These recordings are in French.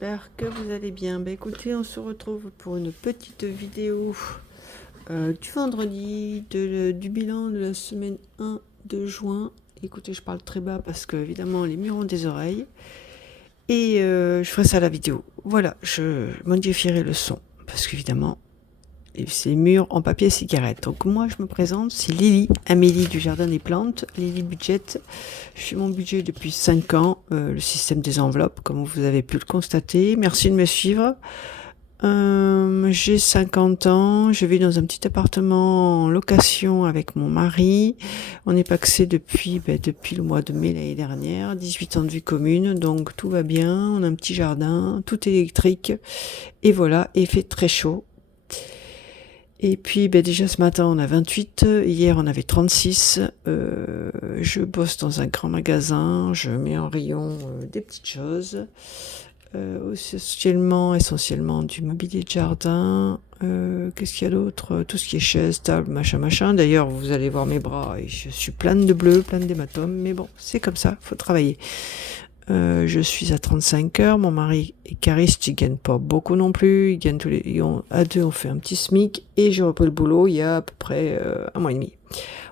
j'espère que vous allez bien. Bah écoutez, on se retrouve pour une petite vidéo du vendredi du bilan de la semaine 1 de juin. Écoutez, je parle très bas parce que évidemment les murs ont des oreilles. Et je ferai ça à la vidéo. Voilà, je modifierai le son parce qu'évidemment c'est murs en papier cigarette. Donc moi je me présente, c'est Lily, Amélie du Jardin des Plantes, Lily Budget. Je fais mon budget depuis 5 ans, le système des enveloppes, comme vous avez pu le constater. Merci de me suivre. J'ai 50 ans, je vis dans un petit appartement en location avec mon mari. On est pacsé depuis le mois de mai l'année dernière, 18 ans de vie commune, donc tout va bien. On a un petit jardin, tout électrique. Et voilà, et il fait très chaud. Et puis déjà ce matin on a 28, hier on avait 36, je bosse dans un grand magasin, je mets en rayon des petites choses, essentiellement du mobilier de jardin, qu'est-ce qu'il y a d'autre, tout ce qui est chaises, table, machin, d'ailleurs vous allez voir mes bras et je suis pleine de bleu, pleine d'hématomes, mais bon c'est comme ça, faut travailler. Je suis à 35 heures, mon mari est cariste, il gagne pas beaucoup non plus, à deux on fait un petit SMIC et j'ai repris le boulot il y a à peu près un mois et demi.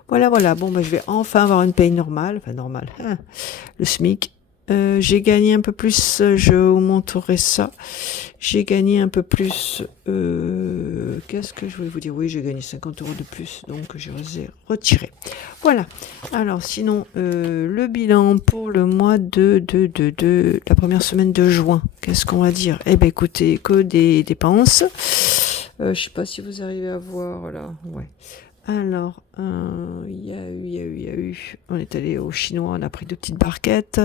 Voilà, bon je vais enfin avoir une paye normale, le SMIC. J'ai gagné un peu plus, je vous montrerai ça. J'ai gagné un peu plus, qu'est-ce que je voulais vous dire? Oui, j'ai gagné 50 € de plus, donc je les ai retirés. Voilà. Alors sinon, le bilan pour le mois de la première semaine de juin, qu'est-ce qu'on va dire? Eh ben écoutez, que des dépenses. Je sais pas si vous arrivez à voir là. Ouais. Alors, il y a eu, on est allé au chinois, on a pris 2 petites barquettes.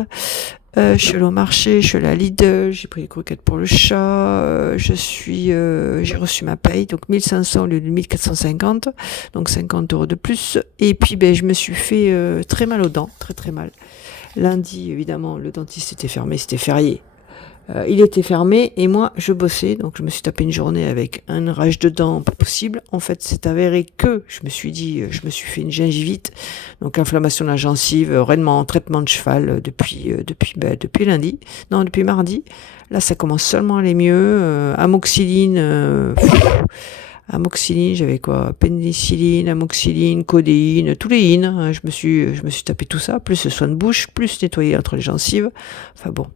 Je suis allée au marché, je suis allée à Lidl, j'ai pris les croquettes pour le chat, j'ai reçu ma paye, donc 1500 au lieu de 1450, donc 50 € de plus. Et puis, je me suis fait très mal aux dents, très mal. Lundi, évidemment, le dentiste était fermé, c'était férié. Il était fermé et moi je bossais, donc je me suis tapé une journée avec un rage de dents pas possible. En fait c'est avéré que je me suis fait une gingivite, donc inflammation de la gencive, traitement de cheval depuis lundi, non depuis mardi. Là ça commence seulement à aller mieux, amoxicilline, j'avais quoi? Pénicilline, amoxicilline, codéine, tous les in. Hein, je me suis tapé tout ça, plus le soin de bouche, plus nettoyer entre les gencives. Enfin bon,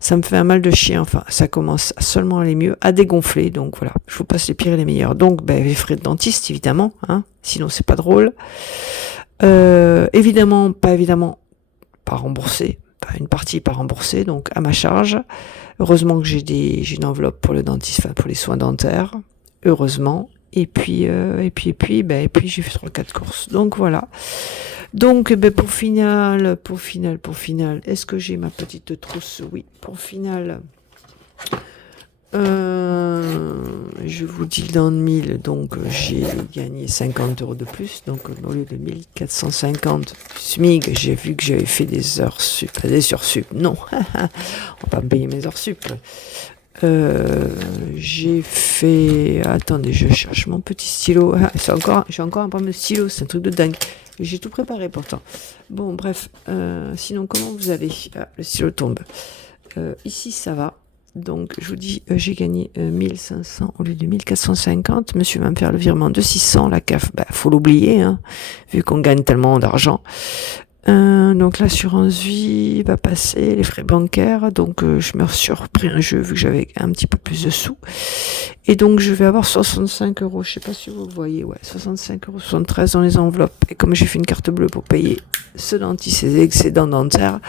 ça me fait un mal de chien. Enfin, ça commence seulement à aller mieux, à dégonfler. Donc voilà, je vous passe les pires et les meilleurs. Donc, les frais de dentiste, évidemment. Hein, sinon, c'est pas drôle. Évidemment, pas remboursé. Une partie pas remboursée, donc à ma charge. Heureusement que j'ai une enveloppe pour le dentiste, enfin pour les soins dentaires. Heureusement. Et puis j'ai fait 3-4 courses. Donc voilà. Donc pour final, est-ce que j'ai ma petite trousse? Oui. Pour final, je vous dis dans le 1000, donc j'ai gagné 50 € de plus. Donc au lieu de 1450 SMIC, j'ai vu que j'avais fait des heures sup, des sursup. Non, on va pas me payer mes heures sup. J'ai fait... Attendez, je cherche mon petit stylo. J'ai encore un problème de stylo, c'est un truc de dingue. J'ai tout préparé pourtant. Bon, bref. Sinon, comment vous allez? Le stylo tombe. Ici, ça va. Donc, je vous dis, j'ai gagné 1500 au lieu de 1450. Monsieur va me faire le virement de 600. La CAF, faut l'oublier, hein, vu qu'on gagne tellement d'argent. Donc l'assurance vie va passer, les frais bancaires, donc je me suis repris un jeu vu que j'avais un petit peu plus de sous. Et donc je vais avoir 65 €, je sais pas si vous le voyez, 65 €, 73 dans les enveloppes. Et comme j'ai fait une carte bleue pour payer ce dentiste, ses excédents dentaires,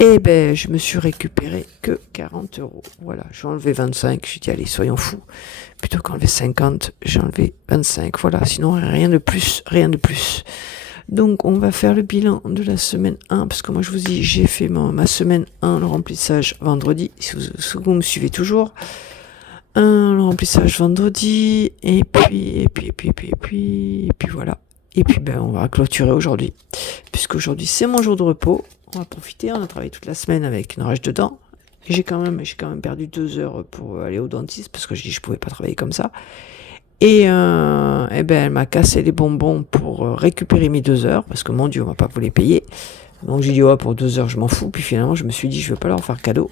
je me suis récupéré que 40 €. Voilà, j'ai enlevé 25, j'ai dit allez, soyons fous. Plutôt qu'enlever 50, j'ai enlevé 25. Voilà, sinon rien de plus. Donc, on va faire le bilan de la semaine 1, parce que moi, je vous dis, j'ai fait ma semaine 1, le remplissage vendredi, si vous me suivez toujours. Le remplissage vendredi, et puis voilà. Et puis, on va clôturer aujourd'hui, puisque aujourd'hui, c'est mon jour de repos. On va profiter, on a travaillé toute la semaine avec une rage de dents. J'ai quand même perdu 2 heures pour aller au dentiste, parce que je dis, je pouvais pas travailler comme ça. Et elle m'a cassé les bonbons pour récupérer mes 2 heures, parce que mon Dieu, on va pas vous les payer. Donc j'ai dit, pour 2 heures, je m'en fous. Puis finalement, je me suis dit, je veux pas leur faire cadeau.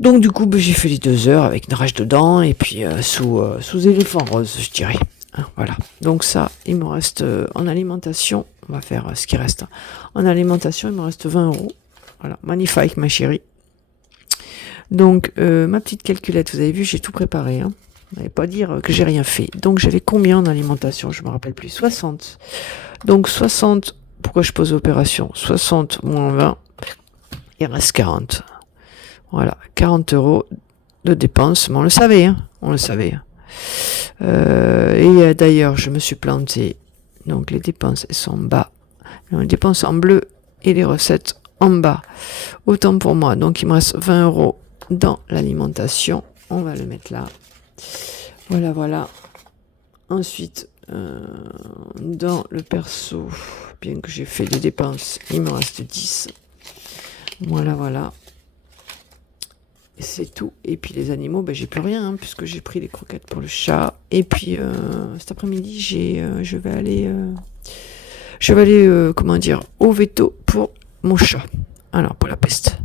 Donc du coup, ben, j'ai fait les 2 heures avec une rage dedans et puis sous éléphant rose, je dirais. Hein, voilà. Donc ça, il me reste en alimentation, on va faire ce qui reste. En alimentation, il me reste 20 €. Voilà, magnifique ma chérie. Donc ma petite calculette, vous avez vu, j'ai tout préparé. Hein. Vous n'allez pas dire que j'ai rien fait. Donc j'avais combien en alimentation? Je me rappelle plus. 60. Donc 60, pourquoi je pose opération? 60 moins 20, il reste 40. Voilà, 40 € de dépenses, mais on le savait, hein, on le savait. Et d'ailleurs, je me suis planté. Donc les dépenses, elles sont en bas. Les dépenses en bleu et les recettes en bas. Autant pour moi. Donc il me reste 20 € dans l'alimentation. On va le mettre là. Voilà, voilà. Ensuite, dans le perso, bien que j'ai fait des dépenses, il me reste 10. Voilà, voilà. C'est tout. Et puis les animaux, ben, j'ai plus rien, hein, puisque j'ai pris les croquettes pour le chat. Et puis cet après-midi, je vais aller, comment dire, au veto pour mon chat. Alors, pour la peste.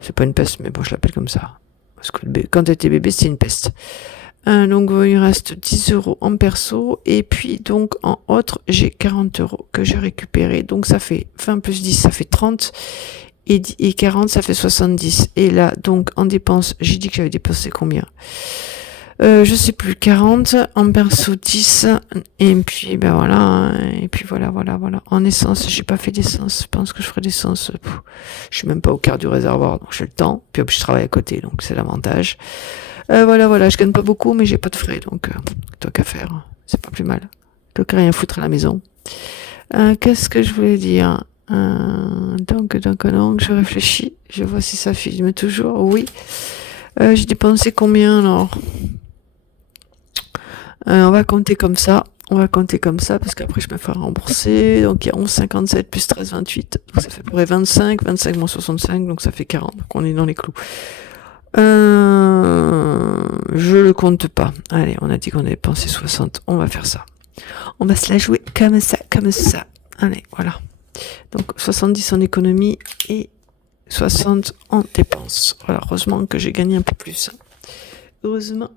C'est pas une peste, mais bon, je l'appelle comme ça. Parce que quand elle était bébé, c'est une peste. Donc, il reste 10 € en perso. Et puis, donc, en autre, j'ai 40 € que j'ai récupéré. Donc, ça fait 20 plus 10, ça fait 30. Et 40, ça fait 70. Et là, donc, en dépenses, j'ai dit que j'avais dépensé combien? Je sais plus, 40, en perso 10, et puis, ben voilà, et puis voilà. En essence, j'ai pas fait d'essence, je pense que je ferai d'essence, je suis même pas au quart du réservoir, donc j'ai le temps, puis hop, je travaille à côté, donc c'est l'avantage. Voilà, je gagne pas beaucoup, mais j'ai pas de frais, donc, toi qu'à faire, c'est pas plus mal. Donc rien foutre à la maison. Qu'est-ce que je voulais dire? Donc, je réfléchis, je vois si ça filme toujours, oui. J'ai dépensé combien alors? On va compter comme ça, parce qu'après je me ferai rembourser. Donc il y a 11,57 plus 13,28, donc ça fait à peu près 25 moins 65, donc ça fait 40, donc on est dans les clous. Je le compte pas. Allez, on a dit qu'on avait dépensé 60, on va faire ça. On va se la jouer comme ça. Allez, voilà. Donc 70 en économie et 60 en dépenses. Voilà, heureusement que j'ai gagné un peu plus. Heureusement.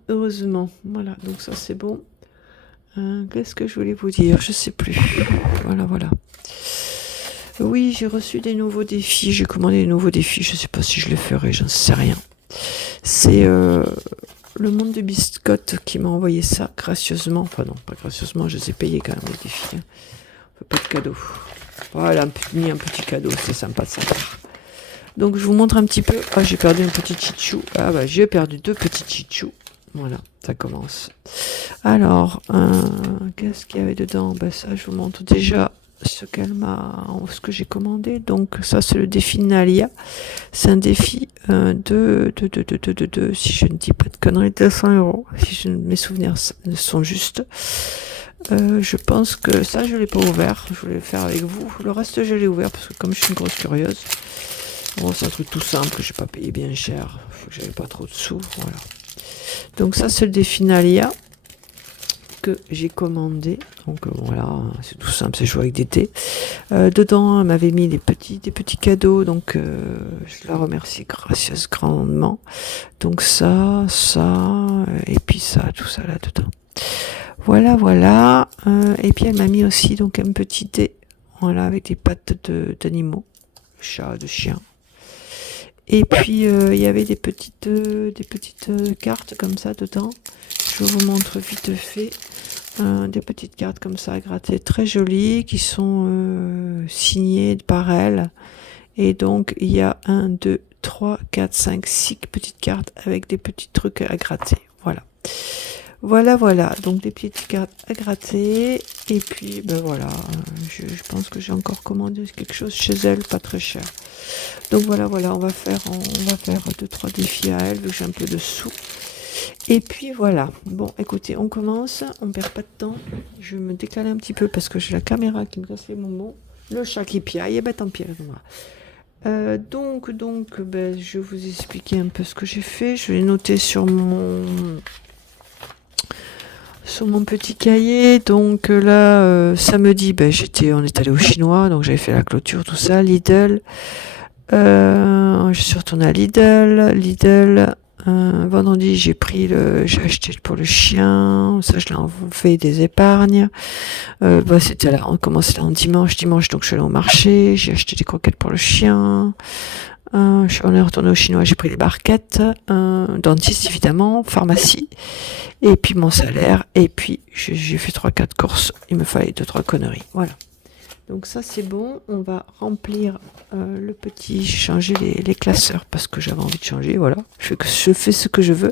Voilà, donc ça c'est bon. Qu'est-ce que je voulais vous dire? Je sais plus. Voilà. Oui, j'ai reçu des nouveaux défis. J'ai commandé des nouveaux défis. Je sais pas si je les ferai, j'en sais rien. C'est le monde de biscottes qui m'a envoyé ça gracieusement. Enfin non, pas gracieusement, je les ai payés quand même les défis. Hein. Pas de cadeau. Voilà, un petit cadeau, c'est sympa de sa part. Donc je vous montre un petit peu. Ah, j'ai perdu un petit chichou. Ah bah j'ai perdu 2 petits chichous. Voilà, ça commence. Alors, qu'est-ce qu'il y avait dedans? Ben ça, je vous montre déjà ce que j'ai commandé. Donc ça, c'est le défi Nalia. C'est un défi de, si je ne dis pas de conneries, 200 €. Si mes souvenirs sont justes. Je pense que ça, je l'ai pas ouvert. Je voulais le faire avec vous. Le reste, je l'ai ouvert parce que comme je suis une grosse curieuse. Bon, c'est un truc tout simple, j'ai pas payé bien cher. Faut que j'avais pas trop de sous. Voilà. Donc ça, c'est le défi Nalia que j'ai commandé. Donc voilà, c'est tout simple, c'est joué avec des thés. Dedans, elle m'avait mis des petits cadeaux. Donc je la remercie grandement. Donc ça, et puis ça, tout ça là-dedans. Voilà. Et puis elle m'a mis aussi donc un petit thé, voilà, avec des pattes d'animaux, de chat, de chien. Et puis il y avait des petites cartes comme ça dedans. Je vous montre vite fait. Des petites cartes comme ça à gratter, très jolies, qui sont signées par elle. Et donc il y a 1, 2, 3, 4, 5, 6 petites cartes avec des petits trucs à gratter. Voilà. Donc des petites cartes à gratter. Et puis ben voilà, je pense que j'ai encore commandé quelque chose chez elle, pas très cher. Donc voilà, on va faire 2-3 défis à elle, vu que j'ai un peu de sous. Et puis voilà. Bon, écoutez, on commence, on perd pas de temps. Je vais me décaler un petit peu parce que j'ai la caméra qui me casse les moments. Le chat qui piaille, et ben tant pis, donc, ben, je vais vous expliquer un peu ce que j'ai fait. Je vais noter sur mon petit cahier. Donc là, samedi, ben, on est allé au chinois, donc j'avais fait la clôture, tout ça, Lidl. Je suis retournée à Lidl. Vendredi, j'ai acheté pour le chien. Ça, je l'ai fait des épargnes. C'était là, on commençait là en dimanche, donc je suis allée au marché. J'ai acheté des croquettes pour le chien. On est retourné au chinois, j'ai pris des barquettes. Dentiste, évidemment, pharmacie. Et puis mon salaire. Et puis, j'ai fait 3-4 courses. Il me fallait 2-3 conneries. Voilà. Donc ça c'est bon, on va remplir le petit, j'ai changé les classeurs parce que j'avais envie de changer, voilà, je fais ce que je veux.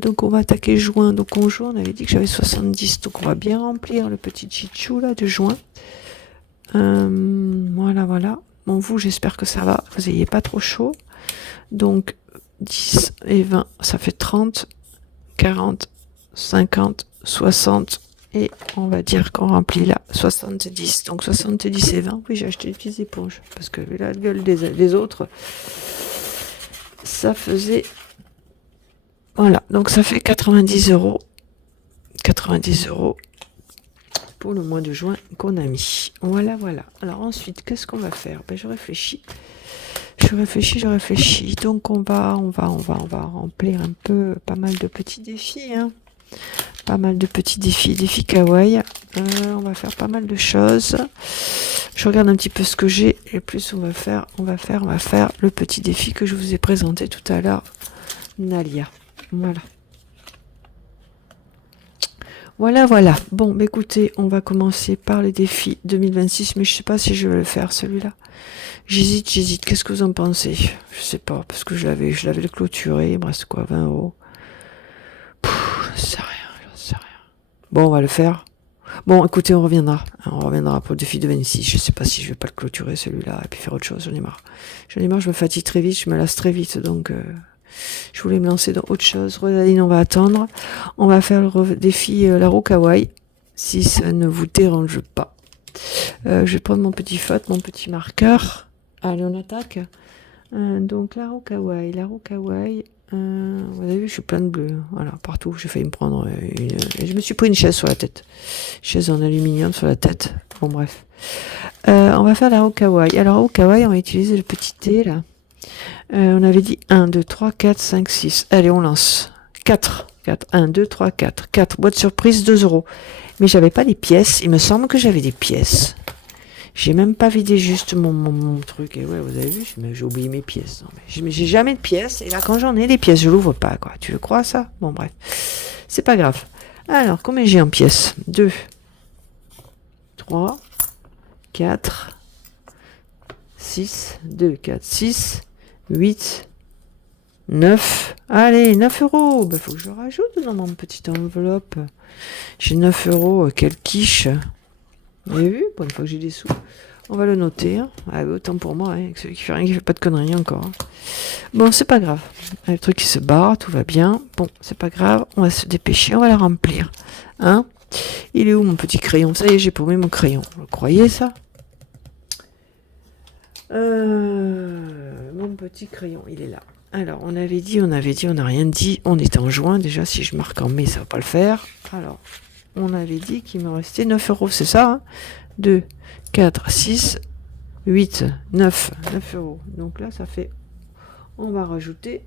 Donc on va attaquer juin, donc en juin on avait dit que j'avais 70, donc on va bien remplir le petit chichou là de juin. Voilà. Bon vous j'espère que ça va, vous n'ayez pas trop chaud. Donc 10 et 20, ça fait 30, 40, 50, 60... Et on va dire qu'on remplit là 70. Donc 70 et 20. Oui, j'ai acheté des petites éponges. Parce que vu la gueule des autres, ça faisait... Voilà. Donc ça fait 90 euros. 90 euros pour le mois de juin qu'on a mis. Voilà. Alors ensuite, qu'est-ce qu'on va faire? Je réfléchis. Donc on va remplir un peu pas mal de petits défis, hein. Pas mal de petits défis kawaii. On va faire pas mal de choses. Je regarde un petit peu ce que j'ai et plus on va faire le petit défi que je vous ai présenté tout à l'heure. Nalia. Voilà. Bon, écoutez, on va commencer par les défis 2026, mais je sais pas si je vais le faire celui-là. J'hésite. Qu'est-ce que vous en pensez? Je sais pas, parce que je l'avais le clôturé. Il me reste quoi, 20 euros? J'en sais rien. Bon, on va le faire. Bon, écoutez, on reviendra. On reviendra pour le défi de 26. Je sais pas si je vais pas le clôturer celui-là et puis faire autre chose. J'en ai marre. Je me fatigue très vite, je me lasse très vite. Donc, je voulais me lancer dans autre chose. Rosaline, on va attendre. On va faire le défi la roue kawaii. Si ça ne vous dérange pas. Je vais prendre mon petit feutre, mon petit marqueur. Allez, on attaque. Donc, la roue kawaii. Vous avez vu, je suis plein de bleu. Voilà, partout. J'ai failli me prendre je me suis pris une chaise sur la tête. Chaise en aluminium sur la tête. Bon, bref. On va faire la roue kawaii. Alors, roue kawaii, on va utiliser le petit dé, là. On avait dit 1, 2, 3, 4, 5, 6. Allez, on lance. 4. 1, 2, 3, 4. 4. Boîte surprise, 2 euros. Mais j'avais pas les pièces. Il me semble que j'avais des pièces. J'ai même pas vidé juste mon truc. Et ouais, vous avez vu, j'ai oublié mes pièces. Non, mais j'ai jamais de pièces. Et là, quand j'en ai des pièces, je l'ouvre pas, quoi. Tu le crois, ça? Bon, bref. C'est pas grave. Alors, combien j'ai en pièces? 2, 3, 4, 6, 2, 4, 6, 8, 9. Allez, 9 euros. Faut que je rajoute dans mon petite enveloppe. J'ai 9 euros. Quelle quiche. Vous avez vu? Pour une fois que j'ai des sous. On va le noter. Hein. Autant pour moi, hein, celui qui fait rien, qui fait pas de conneries encore. Hein. Bon, c'est pas grave. Le truc qui se barre, tout va bien. Bon, c'est pas grave. On va se dépêcher, on va la remplir. Hein? Il est où mon petit crayon? Ça y est, j'ai paumé mon crayon. Vous croyez ça? Mon petit crayon, il est là. Alors, on avait dit, on n'a rien dit. On était en juin. Déjà, si je marque en mai, ça va pas le faire. Alors, on avait dit qu'il me restait 9 euros, c'est ça, hein? 2, 4, 6, 8, 9 euros. Donc là, ça fait... On va rajouter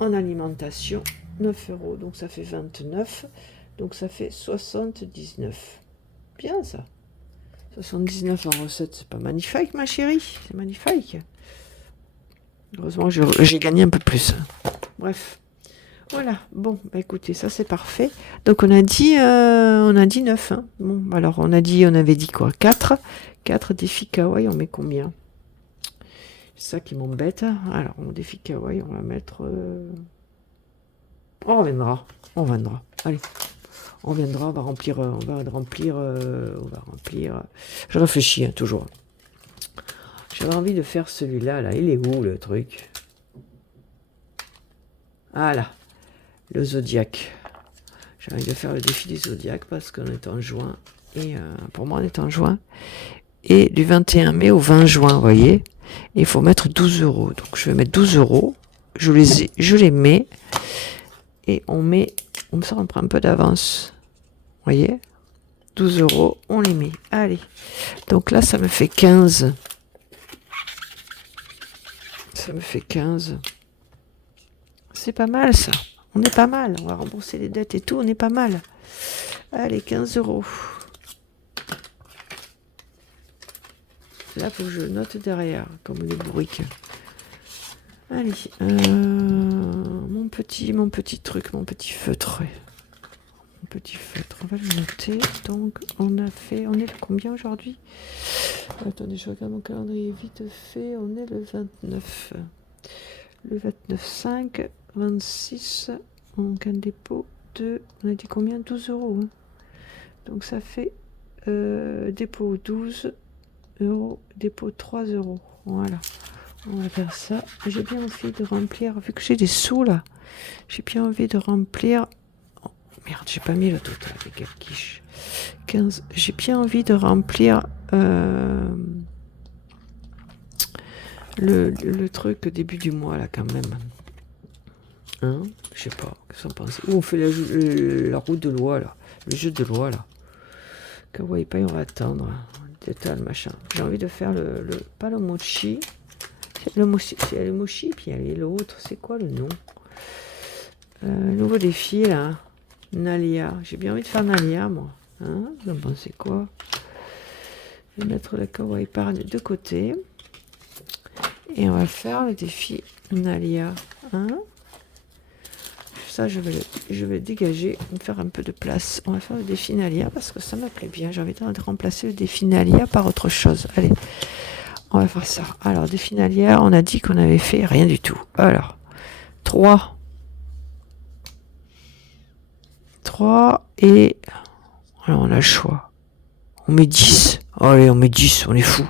en alimentation 9 euros. Donc ça fait 29. Donc ça fait 79. Bien ça. 79 en recette, c'est pas magnifique, ma chérie. C'est magnifique. Heureusement que j'ai gagné un peu plus. Bref. Voilà, bon, écoutez, ça c'est parfait. Donc on a dit 9. Hein. Bon, alors on avait dit quoi? 4 défis kawaii, on met combien? C'est ça qui m'embête. Alors, mon défi kawaii, on va mettre... On reviendra. Allez, on va remplir... Je réfléchis, hein, toujours. J'avais envie de faire celui-là, là. Il est où, le truc? Voilà. Le zodiaque. J'ai envie de faire le défi du zodiaque parce qu'on est en juin. Et pour moi, on est en juin. Et du 21 mai au 20 juin, vous voyez. Il faut mettre 12 euros. Donc, je vais mettre 12 euros. Je les mets. Et on prend un peu d'avance. Vous voyez. 12 euros, on les met. Allez. Donc là, ça me fait 15. Ça me fait 15. C'est pas mal ça. On est pas mal. On va rembourser les dettes et tout. On est pas mal. Allez, 15 euros. Là, faut que je note derrière, comme une bourrique. Allez. Mon petit truc, mon petit feutre. Mon petit feutre. On va le noter. Donc, on est le combien aujourd'hui? Attendez, je regarde mon calendrier vite fait. On est le 29. Le 29, 5, 26. Donc, un dépôt de... On a dit combien? 12 euros. Hein. Donc, ça fait dépôt 12 euros, dépôt 3 euros. Voilà. On va faire ça. J'ai bien envie de remplir, vu que j'ai des sous là, j'ai bien envie de remplir. Oh, merde, j'ai pas mis le total des quiche. 15. J'ai bien envie de remplir le truc début du mois là quand même. Hein? Je sais pas, qu'est-ce qu'on pense? Où on fait la route de loi là, le jeu de loi là. Kawaii Pai, on va attendre. Détal machin. J'ai envie de faire pas le mochi. Le mochi, c'est le mochi, puis il y a l'autre. C'est quoi le nom? Nouveau défi là. Nalia. J'ai bien envie de faire Nalia moi. Hein? Vous en pensez quoi? Je vais mettre la Kawaii épargne de côté. Et on va faire le défi Nalia. Hein? Ça, je vais dégager, me faire un peu de place. On va faire le défi Nalia parce que ça me plaît bien. J'ai envie de remplacer le défi Nalia par autre chose. Allez, on va faire ça. Alors, défi Nalia, on a dit qu'on avait fait rien du tout. Alors, 3. 3 et... Alors, on a le choix. On met 10. Allez, on met 10, on est fou.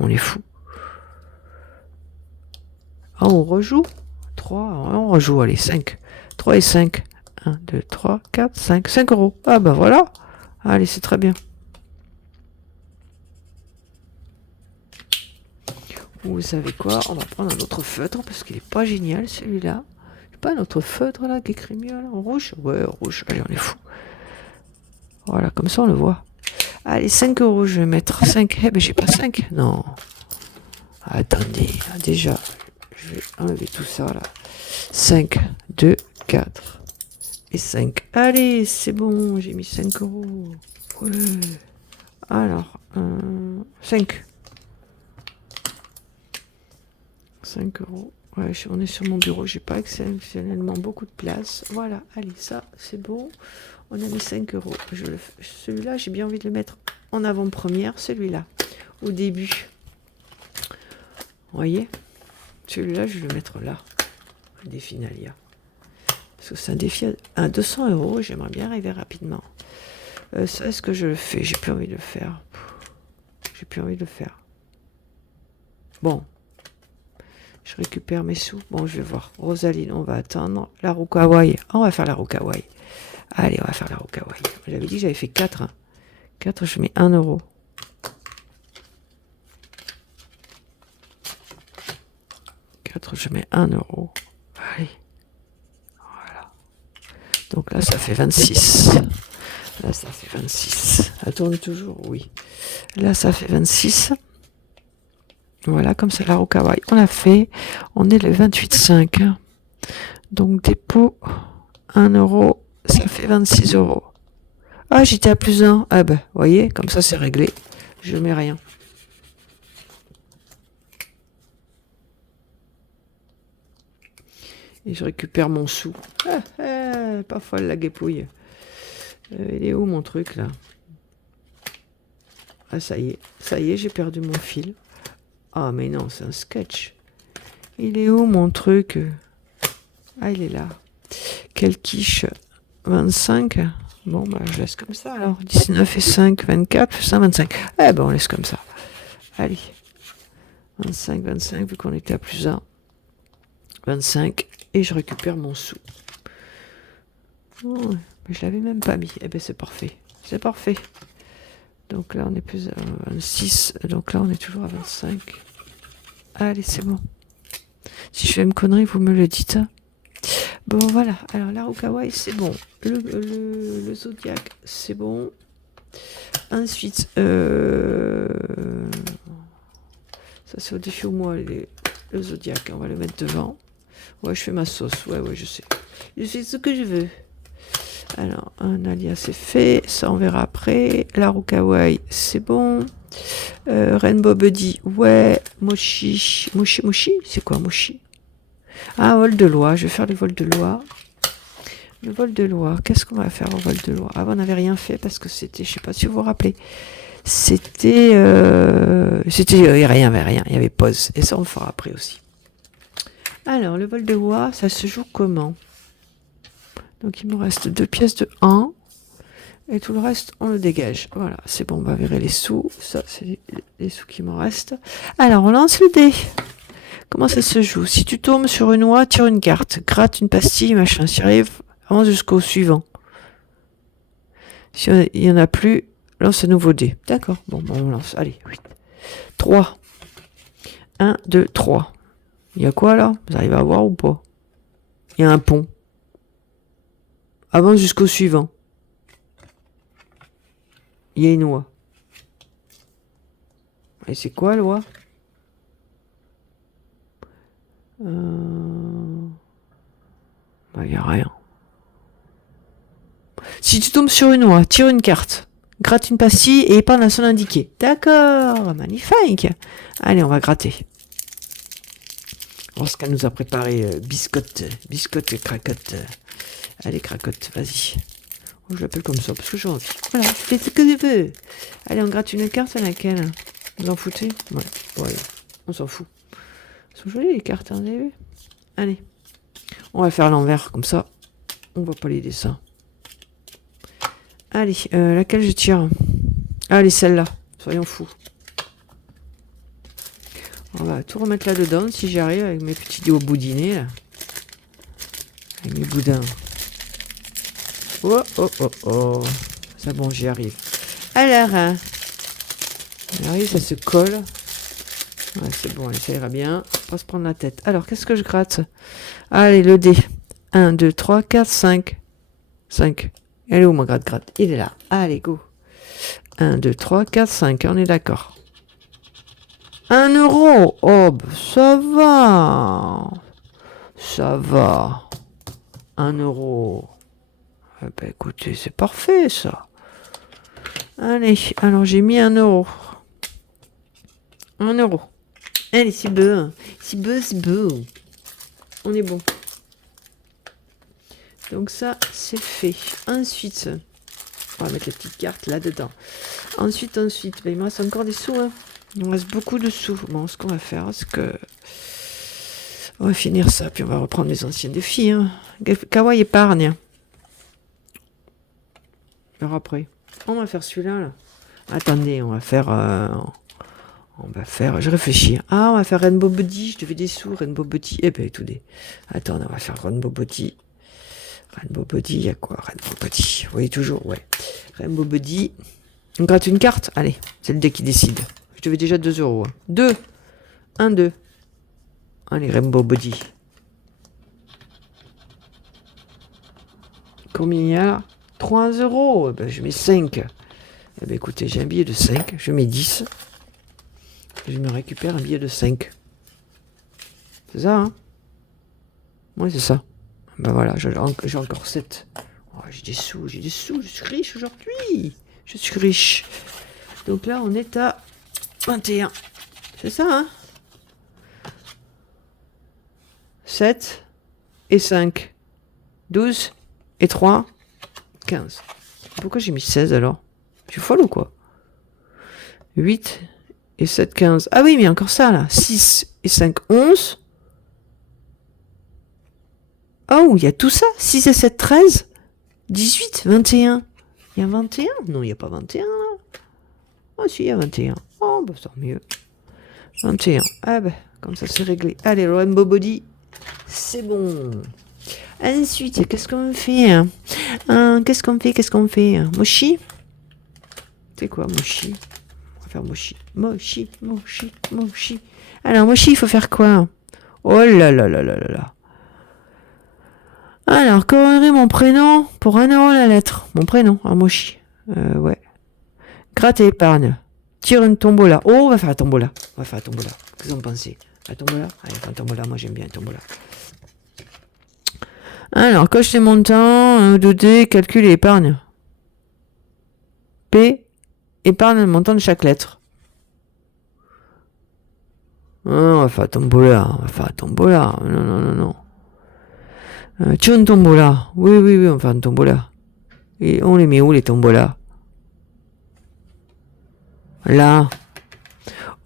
On est fou. Ah, on rejoue 3, on rejoue, allez, 5. 3 et 5. 1, 2, 3, 4, 5. 5 euros. Ah ben voilà. Allez, c'est très bien. Vous savez quoi? On va prendre un autre feutre parce qu'il est pas génial celui-là. Pas un autre feutre là qui écrit mieux là, en rouge? Ouais, en rouge. Allez, on est fou. Voilà, comme ça on le voit. Allez, 5 euros, je vais mettre 5. Eh ben j'ai pas 5. Non. Attendez, déjà, je vais enlever tout ça là. 5, 2, 4 et 5. Allez, c'est bon, j'ai mis 5 euros. Ouais. Alors, 5. 5 euros. Ouais, on est sur mon bureau, j'ai pas exceptionnellement beaucoup de place. Voilà, allez, ça, c'est bon. On a mis 5 euros. Celui-là, j'ai bien envie de le mettre en avant-première, celui-là, au début. Vous voyez? Celui-là, je vais le mettre là. Le défi Nalia. Parce que c'est un défi à 200 euros et j'aimerais bien arriver rapidement. Ça, est-ce que je le fais? J'ai plus envie de le faire. J'ai plus envie de le faire. Bon. Je récupère mes sous. Bon, je vais voir. Rosaline, on va attendre. La roue kawaii. On va faire la roue kawaii. Allez, on va faire la roue kawaii. J'avais dit que j'avais fait 4. Hein. 4, je mets 1 euro. Je mets 1 euro. Allez. Voilà. Donc là, ça fait 26. Là, ça fait 26. Elle tourne toujours, oui. Là, ça fait 26. Voilà, comme ça, la roue kawaii. On a fait. On est le 28,5. Donc, dépôt, 1 euro. Ça fait 26 euros. Ah, j'étais à plus 1. Ah ben, vous voyez, comme ça, c'est réglé. Je mets rien. Et je récupère mon sou. Pas folle la guépouille. Il est où mon truc là? Ah ça y est, j'ai perdu mon fil. Ah mais non, c'est un sketch. Il est où mon truc? Ah il est là. Quelle quiche? 25. Bon bah je laisse comme ça alors. 19 et 5, 24, 25. Eh ben on laisse comme ça. Allez. 25, 25, vu qu'on était à plus 1. 25. Et je récupère mon sou. Oh, mais je l'avais même pas mis. Eh ben c'est parfait. C'est parfait. Donc là on est plus à 26. Donc là on est toujours à 25. Allez c'est bon. Si je fais une connerie vous me le dites. Bon voilà. Alors la roue kawaii c'est bon. Le zodiaque c'est bon. Ensuite ça c'est au défi au mois. le zodiaque, on va le mettre devant. Ouais, je fais ma sauce. Ouais, je sais. Je fais ce que je veux. Alors, un alias, c'est fait. Ça, on verra après. La roue kawaii, c'est bon. Rainbow Buddy, ouais. Mochi. C'est quoi Mochi? Ah, vol de loi. Je vais faire le vol de loi. Le vol de loi. Qu'est-ce qu'on va faire au vol de loi? Ah, on n'avait rien fait parce que c'était, je sais pas si vous vous rappelez. C'était rien. Il y avait pause. Et ça, on le fera après aussi. Alors, le vol de loi, ça se joue comment? Donc, il me reste 2 pièces de 1. Et tout le reste, on le dégage. Voilà, c'est bon, on va virer les sous. Ça, c'est les sous qui m'en restent. Alors, on lance le dé. Comment ça se joue? Si tu tombes sur une oie, tire une carte. Gratte une pastille, machin. Si arrive, avance jusqu'au suivant. Si il n'y en a plus, lance un nouveau dé. D'accord, bon, on lance. Allez, 8. 3. 1, 2, 3. Il y a quoi là? Vous arrivez à voir ou pas? Il y a un pont. Avance jusqu'au suivant. Il y a une oie. Et c'est quoi l'oie? Il n'y a rien. Si tu tombes sur une oie, tire une carte. Gratte une pastille et épargne la zone indiquée. D'accord, magnifique. Allez, on va gratter. Alors, ce qu'elle nous a préparé, biscotte et cracotte. Allez, cracotte, vas-y. Je l'appelle comme ça parce que j'ai envie. Voilà, fais ce que je veux. Allez, on gratte une carte à laquelle? Vous en foutez? Ouais, bon, allez, on s'en fout. Elles sont jolies les cartes, hein, vous avez vu? Allez, on va faire l'envers, comme ça, on voit pas les dessins. Allez, laquelle je tire? Allez, celle-là, soyons fous. On va tout remettre là-dedans, si j'y arrive, avec mes petits doigts boudinés, là. Avec mes boudins. Oh. C'est bon, j'y arrive. Alors, hein. J'y arrive, ça se colle. Ouais, c'est bon, ça ira bien. Pas se prendre la tête. Alors, qu'est-ce que je gratte? Allez, le dé. 1, 2, 3, 4, 5. 5. Elle est où, mon gratte-gratte? Il est là. Allez, go. 1, 2, 3, 4, 5. On est d'accord. 1 euro. Oh, bah, ça va. Ça va. 1 euro. Eh ben, écoutez, c'est parfait, ça. Allez, alors j'ai mis 1 euro. 1 euro. Allez, c'est beau. C'est beau. On est bon. Donc ça, c'est fait. Ensuite, on va mettre les petites cartes là-dedans. Ensuite, ben, il me reste encore des sous. Hein. Il me reste beaucoup de sous. Bon, ce qu'on va faire, c'est que... On va finir ça, puis on va reprendre les anciens défis. Hein. Kawaii épargne. Alors après, on va faire celui-là. Là. Attendez, on va faire... je réfléchis. Ah, on va faire Rainbow Buddy. Je te fais des sous, Rainbow Buddy. Eh ben, tout des. Attends, on va faire Rainbow Buddy. Rainbow Buddy, il y a quoi? Rainbow Buddy. Oui, toujours, ouais. Rainbow Buddy. On gratte une carte? Allez, c'est le dé qui décide. Je te fais déjà 2 euros. 2. 1, 2. Allez, Rainbow Buddy. Combien il y a là? 3 euros. Eh ben, je mets 5. Eh ben, écoutez, j'ai un billet de 5. Je mets 10. Je me récupère un billet de 5. C'est ça, hein? Oui, c'est ça. Ben voilà, j'ai encore 7. Oh, j'ai des sous, je suis riche aujourd'hui. Je suis riche. Donc là, on est à 21. C'est ça, hein? 7 et 5. 12 et 3. 15. Pourquoi j'ai mis 16 alors? Je suis folle ou quoi? 8 et 7, 15. Ah oui, mais encore ça là. 6 et 5, 11. Oh, il y a tout ça. 6 et 7, 13. 18, 21. Il y a 21? Non, il n'y a pas 21 là. Ah si, il y a 21. Oh, bah tant mieux. 21. Ah bah, comme ça c'est réglé. Allez, le Rainbow Body, c'est bon. Ensuite, qu'est-ce qu'on fait Qu'est-ce qu'on fait Mochi? C'est quoi, Mochi? On va faire Mochi. Mochi. Alors, Mochi, il faut faire quoi? Oh là là là là là là. Alors, colorer mon prénom pour 1 euro la lettre. Mon prénom, Mochi. Ouais. Gratte et épargne. Tire une tombola. Oh, on va faire la tombola. Qu'est-ce que vous en pensez? La tombola. Allez, enfin, tombola, moi j'aime bien tombola. Alors, coche les montants, 2D, calcul et épargne. P, épargne le montant de chaque lettre. On va faire tombola, Non. Tu veux une tombola? Oui, on va faire une tombola. Et on les met où les tombolas? Là.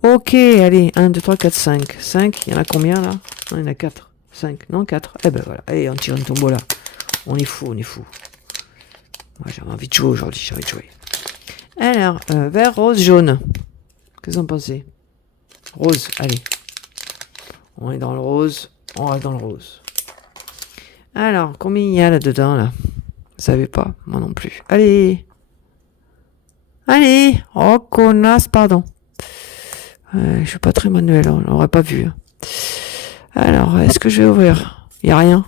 Ok, allez, 1, 2, 3, 4, 5. 5, il y en a combien là? Non, il y en a 4. 5, non 4. Eh ben voilà, allez, on tire une tombola. On est fou. Moi j'avais envie de jouer aujourd'hui, Alors, vert, rose, jaune. Qu'est-ce que vous en pensez? Rose, allez. On est dans le rose, on reste dans le rose. Alors, combien il y a là-dedans, là? Vous savez pas? Moi non plus. Allez! Oh, connasse, pardon. Je suis pas très manuel, on l'aurait pas vu. Alors, est-ce que je vais ouvrir? Il n'y a rien.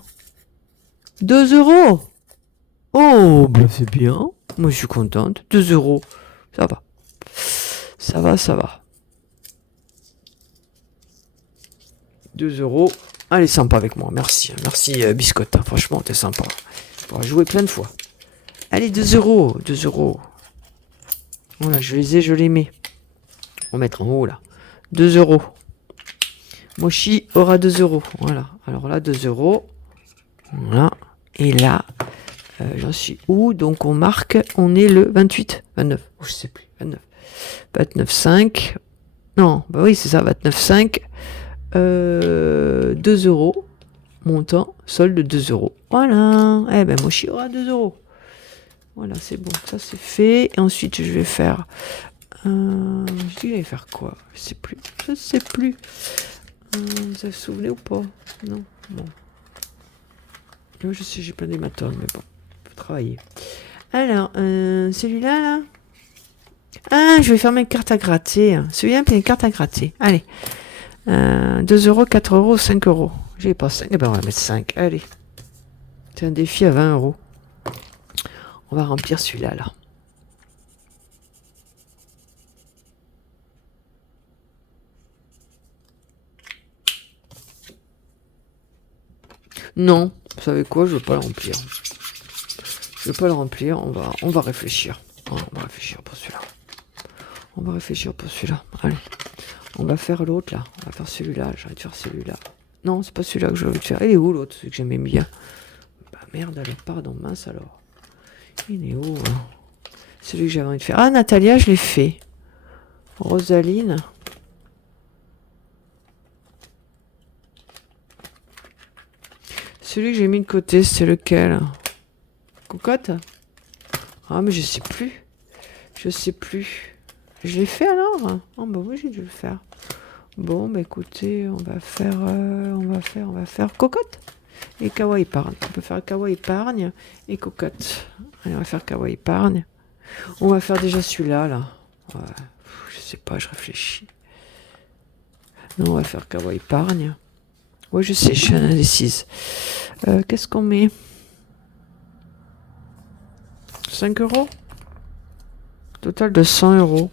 2 euros! Oh, ben c'est bien. Moi, je suis contente. 2 euros. Ça va. 2 euros. Allez, sympa avec moi. Merci, Biscotte. Franchement, t'es sympa. On va jouer plein de fois. Allez, 2 euros. Voilà, je les mets. On va mettre en haut, là. 2 euros. Mochi aura 2 euros. Voilà. Alors là, 2 euros. Voilà. Et là, j'en suis où? Donc, on marque. On est le 28. 29. Oh, je sais plus. 29. 29,5. Non, bah oui, c'est ça. 29,5. 2 euros. Montant. Solde 2 euros. Voilà. Eh ben, Mochi aura 2 euros. Voilà, c'est bon. Ça, c'est fait. Et ensuite, je vais faire... je dis que j'allais faire quoi? Je sais plus. Vous vous souvenez ou pas? Non. Bon. Moi, je sais, j'ai plein d'hématomes, mais bon. Faut travailler. Alors, celui-là, là. Ah, je vais faire mes cartes à gratter. Celui-là, puis une carte à gratter. Allez. 2 euros, 4 euros, 5 euros. J'ai pas 5. Eh ben, on va mettre 5. Allez. C'est un défi à 20 euros. On va remplir celui-là, là. Non, vous savez quoi, je veux pas le remplir. On va réfléchir. On va réfléchir pour celui-là. Allez. On va faire l'autre là. On va faire celui-là. J'ai envie de faire celui-là. Non, c'est pas celui-là que j'ai envie de faire. Il est où l'autre, celui que j'aimais bien? Bah merde, alors pardon, mince alors. Il est où hein? Celui que j'avais envie de faire. Ah, Natalia, je l'ai fait. Rosaline. Celui que j'ai mis de côté, c'est lequel? Cocotte? Ah, mais je sais plus. Je l'ai fait alors? Oh, bah oui, j'ai dû le faire. Bon, bah écoutez, on va faire cocotte et kawa épargne. On peut faire kawa épargne et cocotte. Allez, on va faire kawa épargne. On va faire déjà celui-là, là. Ouais, je sais pas, je réfléchis. Non, on va faire kawa épargne. Ouais, je sais, je suis indécise. Qu'est-ce qu'on met? 5 euros? Total de 100 euros.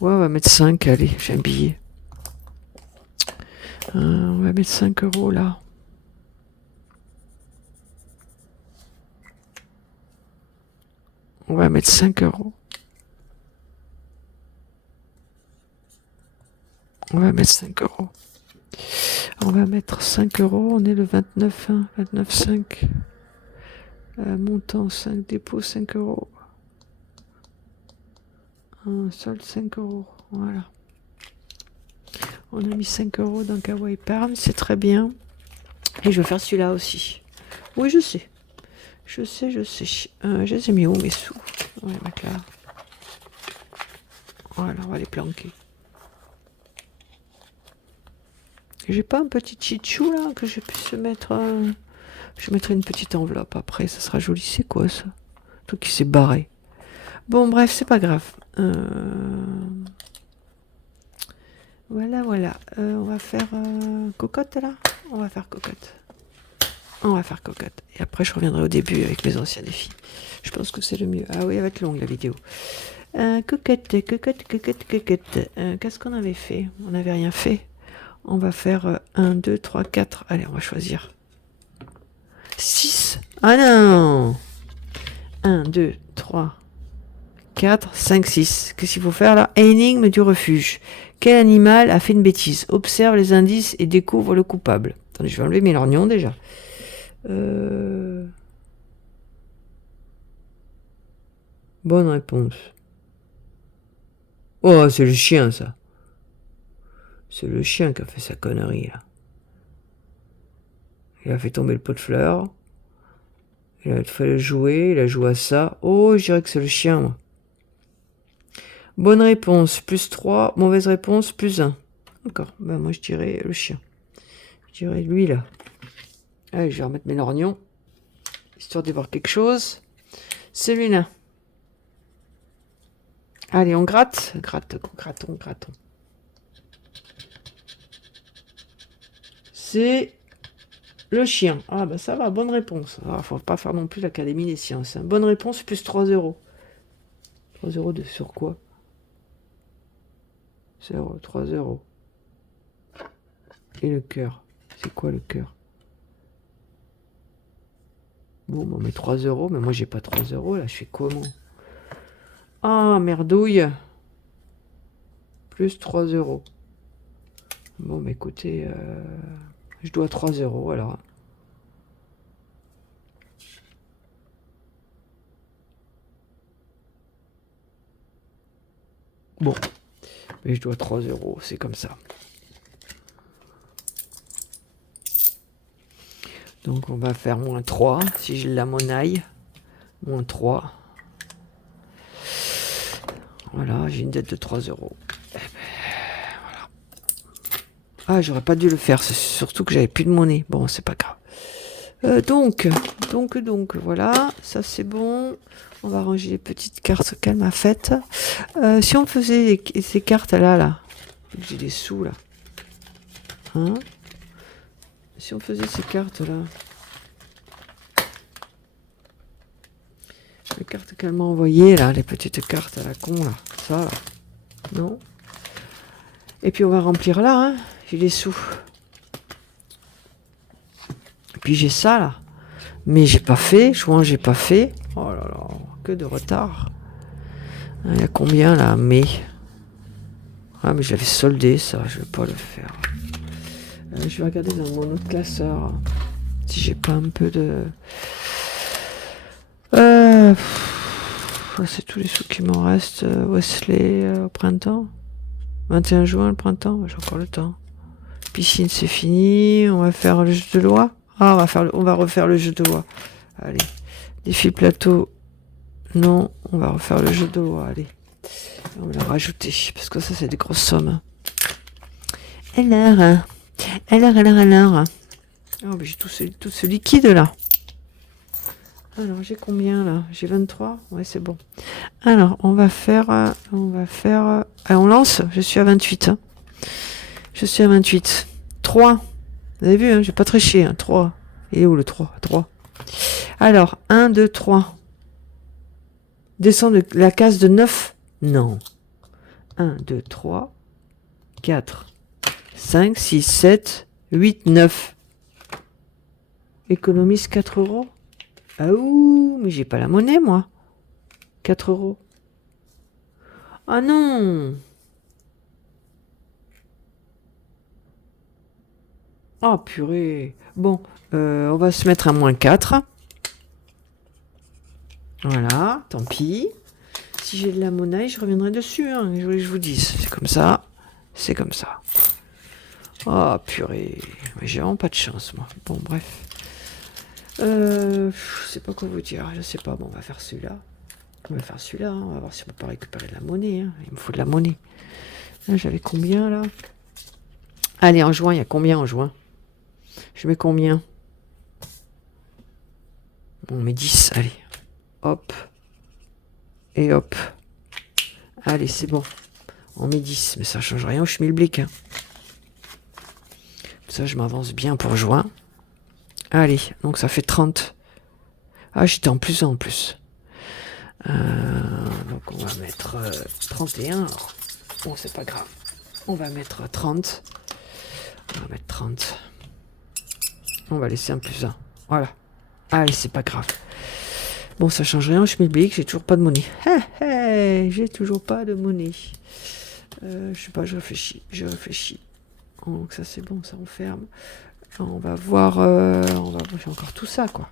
Ouais, on va mettre 5, allez, j'ai un billet. On va mettre 5 euros là. On va mettre 5 euros. On va mettre 5 euros. On va mettre 5 euros. On est le 29, 29,5. Montant 5, dépôt 5 euros. Solde 5 euros. Voilà. On a mis 5 euros dans Kawa Épargne. C'est très bien. Et je vais faire celui-là aussi. Oui, je sais. Je les ai mis où mes sous? On va les mettre là. Voilà, on va les planquer. J'ai pas un petit chichou là que je puisse mettre. Je mettrai une petite enveloppe après, ça sera joli. C'est quoi ça? Tout qui s'est barré. Bon, bref, c'est pas grave. Voilà. On va faire cocotte là. On va faire cocotte. Et après, je reviendrai au début avec les anciens défis. Je pense que c'est le mieux. Ah oui, elle va être longue la vidéo. Cocotte. Qu'est-ce qu'on avait fait? On n'avait rien fait. On va faire 1, 2, 3, 4. Allez, on va choisir. 6. Ah non. 1, 2, 3, 4, 5, 6. Qu'est-ce qu'il faut faire là? Énigme du refuge. Quel animal a fait une bêtise? Observe les indices et découvre le coupable. Attendez, je vais enlever mes lorgnons déjà. Bonne réponse. Oh, c'est le chien, ça. C'est le chien qui a fait sa connerie, là. Il a fait tomber le pot de fleurs. Il a fait le jouer, il a joué à ça. Oh, je dirais que c'est le chien, moi. Bonne réponse, plus 3. Mauvaise réponse, plus 1. D'accord, ben moi je dirais le chien. Je dirais lui, là. Allez, je vais remettre mes lorgnons. Histoire d'y voir quelque chose. Celui-là. Allez, on gratte. Grattons. C'est le chien. Ah, bah ça va, bonne réponse. Ah, faut pas faire non plus l'Académie des sciences. Hein. Bonne réponse, plus 3 euros. 3 euros sur quoi? 3 euros. Et le cœur. C'est quoi le cœur? Bon, on met 3 euros, mais moi j'ai pas 3 euros là, je fais comment? Ah, merdouille. Plus 3 euros. Bon, mais écoutez, je dois 3 euros alors. Bon, mais je dois 3 euros, c'est comme ça. Donc on va faire moins 3, si j'ai la monnaie. Moins 3. Voilà, j'ai une dette de 3 euros. Et voilà. Ah, j'aurais pas dû le faire, c'est surtout que j'avais plus de monnaie. Bon, c'est pas grave. Donc, voilà, ça c'est bon. On va ranger les petites cartes qu'elle m'a faites. Si on faisait ces cartes-là, j'ai des sous là. Hein? Si on faisait ces cartes-là. Les cartes qu'elle m'a envoyées là, les petites cartes à la con là. Ça là. Non? Et puis on va remplir là, hein. J'ai les sous. Et puis j'ai ça là. Mais j'ai pas fait, j'ai pas fait. Oh là là, que de retard. Il y a combien là? Mais. Ah mais j'avais soldé ça, je vais pas le faire. Je vais regarder dans mon autre classeur. Si j'ai pas un peu de... c'est tous les sous qui m'en restent. Wesley au printemps. 21 juin le printemps, j'ai encore le temps. Piscine c'est fini, on va faire le jeu de loi. Ah, on va refaire le jeu de loi. Allez. Défi plateau. Non, on va refaire le jeu de loi, allez. On va le rajouter, parce que ça c'est des grosses sommes. Alors. Oh, mais j'ai tout ce liquide là. Alors, j'ai combien là? J'ai 23? Ouais, c'est bon. Alors, on va faire... allez, on lance. Je suis à 28. Hein. Je suis à 28. 3. Vous avez vu, hein, j'ai pas triché. Hein, 3. Il est où le 3? 3. Alors, 1, 2, 3. Descends de la case de 9. Non. 1, 2, 3. 4. 5, 6, 7, 8, 9. Économise 4 euros. Ah ouh, mais j'ai pas la monnaie, moi. 4 euros. Ah non. Oh purée. Bon, on va se mettre à moins 4. Voilà, tant pis. Si j'ai de la monnaie, je reviendrai dessus. Hein, je voulais que je vous dise. C'est comme ça. C'est comme ça. Oh purée. Mais j'ai vraiment pas de chance, moi. Bon, bref. Je sais pas quoi vous dire. Je sais pas. Bon, on va faire celui-là. On va faire celui-là. Hein. On va voir si on peut pas récupérer de la monnaie. Hein. Il me faut de la monnaie. Là, j'avais combien, là? Allez, en juin, il y a combien en juin? Je mets combien? On met 10. Allez. Hop. Et hop. Allez, c'est bon. On met 10. Mais ça change rien au schmilblick. Hein. Ça, je m'avance bien pour juin. Allez, donc ça fait 30. Ah, j'étais en plus 1 en plus. Donc on va mettre 31. Alors. Bon, c'est pas grave. On va mettre 30. On va mettre 30. On va laisser un plus 1. Voilà. Allez, c'est pas grave. Bon, ça change rien, je mets le blic, j'ai toujours pas de monnaie. J'ai toujours pas de monnaie. Je sais pas, je réfléchis. Donc ça c'est bon, ça on ferme. On va voir, j'ai encore tout ça quoi.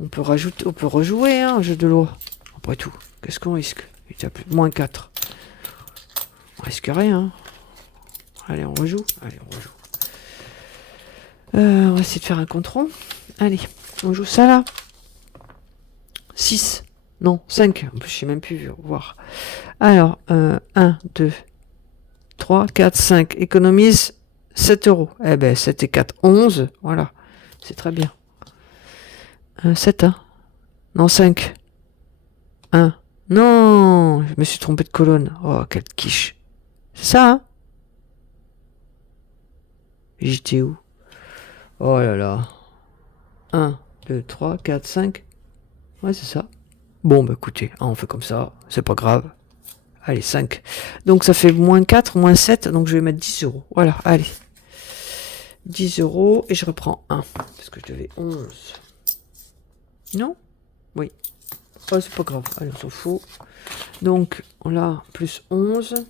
On peut rejouer un jeu de loi. Après tout, qu'est-ce qu'on risque? Il y a plus moins 4. On risque rien. Allez, on rejoue. On va essayer de faire un contre-rond. Allez, on joue ça là. 6. Non, 5. En plus, je sais même plus voir. Alors, 1, 2, 3, 4, 5. Économise 7 euros. Eh ben, 7 et 4, 11. Voilà. C'est très bien. 7, hein. Non, 5. 1. Non, je me suis trompé de colonne. Oh, quelle quiche. C'est ça, hein? J'étais où? Oh là là. 1, 2, 3, 4, 5. Ouais, c'est ça. Bon, bah écoutez, on fait comme ça. C'est pas grave. Allez, 5. Donc ça fait moins 4, moins 7. Donc je vais mettre 10 euros. Voilà, allez. 10 euros. Et je reprends 1. Parce que je devais 11. Non? Oui. Oh, c'est pas grave. Allez, on s'en fout. Donc, on a plus 11.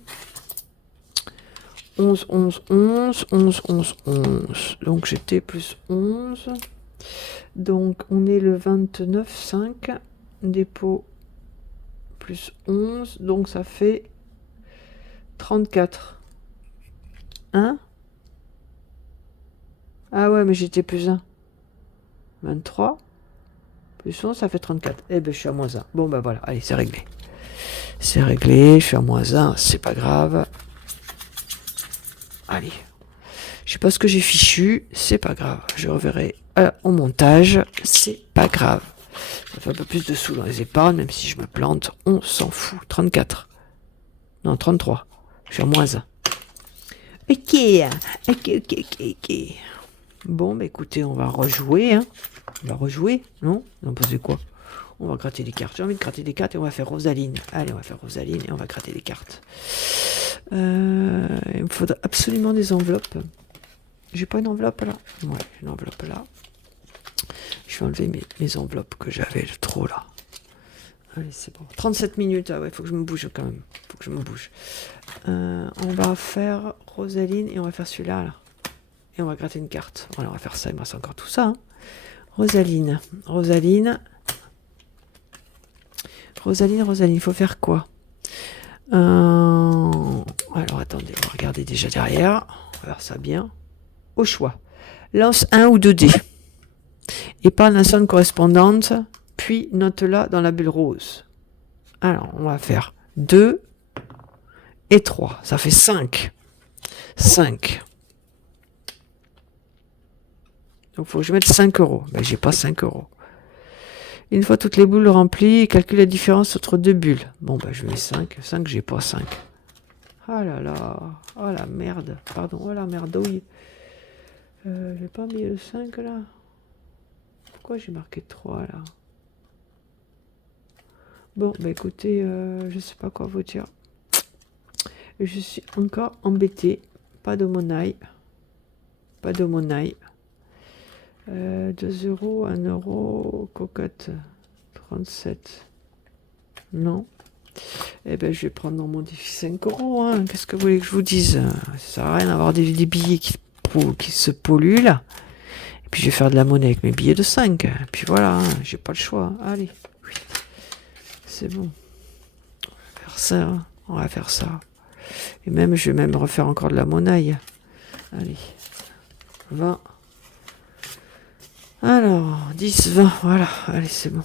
11, 11, 11. 11, 11, 11. Donc j'étais plus 11. Donc on est le 29, 5. Dépôt plus 11. Donc ça fait 34. Hein? Ah ouais, mais j'étais plus 1. 23. Plus 11, ça fait 34. Eh ben je suis à moins 1. Bon ben voilà, allez, c'est réglé. C'est réglé, je suis à moins 1, c'est pas grave. Allez. Je sais pas ce que j'ai fichu, c'est pas grave. Je reverrai au montage, c'est pas grave. Ça fait un peu plus de sous dans les épargnes, même si je me plante, on s'en fout. 34. Non, 33. Je suis à moins 1. Ok. Bon, bah écoutez, on va rejouer. Hein. On va rejouer, non? On va poser quoi? On va gratter des cartes. J'ai envie de gratter des cartes et on va faire Rosaline. Allez, on va faire Rosaline et on va gratter des cartes. Il me faudra absolument des enveloppes. J'ai pas une enveloppe là? Ouais, une enveloppe là. Je vais enlever mes enveloppes que j'avais de trop là. Allez, c'est bon. 37 minutes, ah ouais, faut que je me bouge quand même. Faut que je me bouge. On va faire Rosaline et on va faire celui-là là. Et on va gratter une carte. Voilà, on va faire ça, il me reste encore tout ça. Hein. Rosaline, il faut faire quoi? Alors attendez, on va regarder déjà derrière. On va faire ça bien. Au choix. Lance 1 ou 2 dés. Épargne la somme correspondante, puis note-la dans la bulle rose. Alors, on va faire 2 et 3. Ça fait 5. 5. Donc, il faut que je mette 5 euros. Ben, j'ai pas 5 euros. Une fois toutes les boules remplies, calcule la différence entre deux bulles. Bon, ben, je mets 5. 5, j'ai pas 5. Ah là là. Oh la merde. Pardon. Oh la merdouille. J'ai pas mis le 5 là. Pourquoi j'ai marqué 3 là? Bon, bah écoutez, je sais pas quoi vous dire. Je suis encore embêtée. Pas de monnaie. 2 euros, 1 euro, cocotte. 37. Non. Eh ben, je vais prendre dans mon défi 5 euros. Hein. Qu'est-ce que vous voulez que je vous dise? Ça sert à rien d'avoir des billets qui se polluent là. Et puis je vais faire de la monnaie avec mes billets de 5. Et puis voilà, hein, j'ai pas le choix. Allez. C'est bon. On va faire ça. Et même, je vais même refaire encore de la monnaie. Allez. 20. Alors, 10, 20. Voilà. Allez, c'est bon.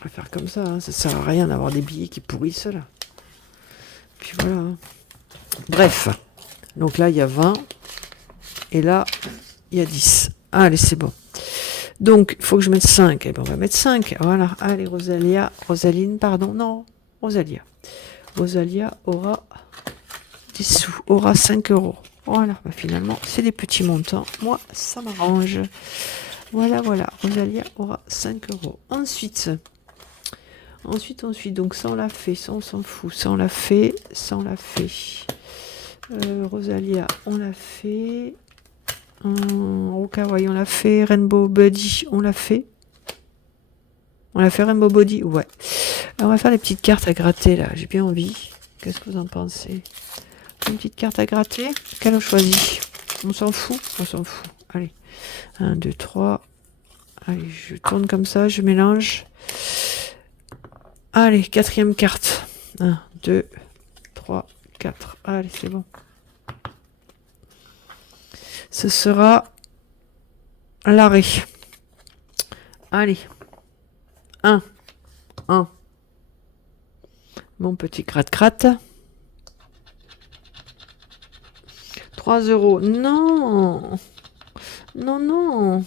On va faire comme ça. Hein. Ça sert à rien d'avoir des billets qui pourrissent là. Puis voilà. Hein. Bref. Donc là, il y a 20. Et là, il y a 10. Allez, c'est bon. Donc, il faut que je mette 5. Eh bien, on va mettre 5. Voilà. Allez, Rosaline, pardon. Non, Rosalia. Rosalia aura des sous, aura 5 euros. Voilà. Bah, finalement, c'est des petits montants. Moi, ça m'arrange. Voilà. Rosalia aura 5 euros. Ensuite. Donc, ça, on l'a fait. Ça, on s'en fout. Ça, on l'a fait. Rosalia, on l'a fait. Rocawaii, on l'a fait. Rainbow Buddy, on l'a fait. On l'a fait Rainbow Body, ouais. Alors, on va faire les petites cartes à gratter là. J'ai bien envie. Qu'est-ce que vous en pensez? Une petite carte à gratter. Quelle on choisit? On s'en fout? On s'en fout. Allez. 1, 2, 3. Allez, je tourne comme ça, je mélange. Allez, quatrième carte. 1, 2, 3, 4. Allez, c'est bon. Ce sera l'arrêt. Allez. 1. Mon petit gratte-gratte. 3 euros. Non. Non, non.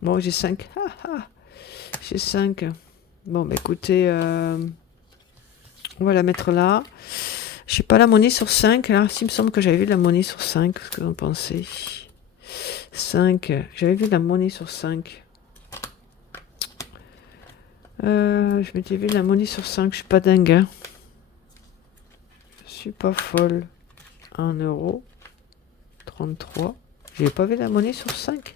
Bon, j'ai 5. J'ai 5. Bon, bah écoutez, on va la mettre là. J'ai pas la monnaie sur 5. Là, il me semble que j'avais vu de la monnaie sur 5. Qu'est-ce que vous en pensez? 5. J'avais vu de la monnaie sur 5. Je m'étais vu de la monnaie sur 5. Je suis pas dingue. Hein. Je suis pas folle. 1 euro. 33. J'avais pas vu de la monnaie sur 5.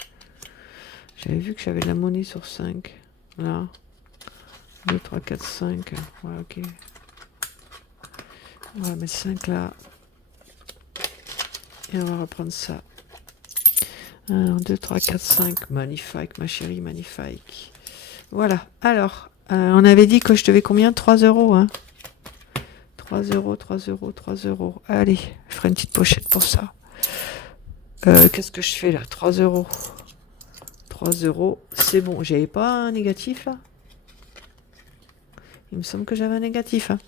J'avais vu que j'avais de la monnaie sur 5. Là. 2, 3, 4, 5. Ouais, ok. On va mettre 5 là. Et on va reprendre ça. 1, 2, 3, 4, 5. Magnifique, ma chérie, magnifique. Voilà. Alors, on avait dit que je devais combien? 3 euros, hein? 3 euros, 3 euros, 3 euros. Allez, je ferai une petite pochette pour ça. Qu'est-ce que je fais là? 3 euros. 3 euros. C'est bon. J'avais pas un négatif là? Il me semble que j'avais un négatif. Hein.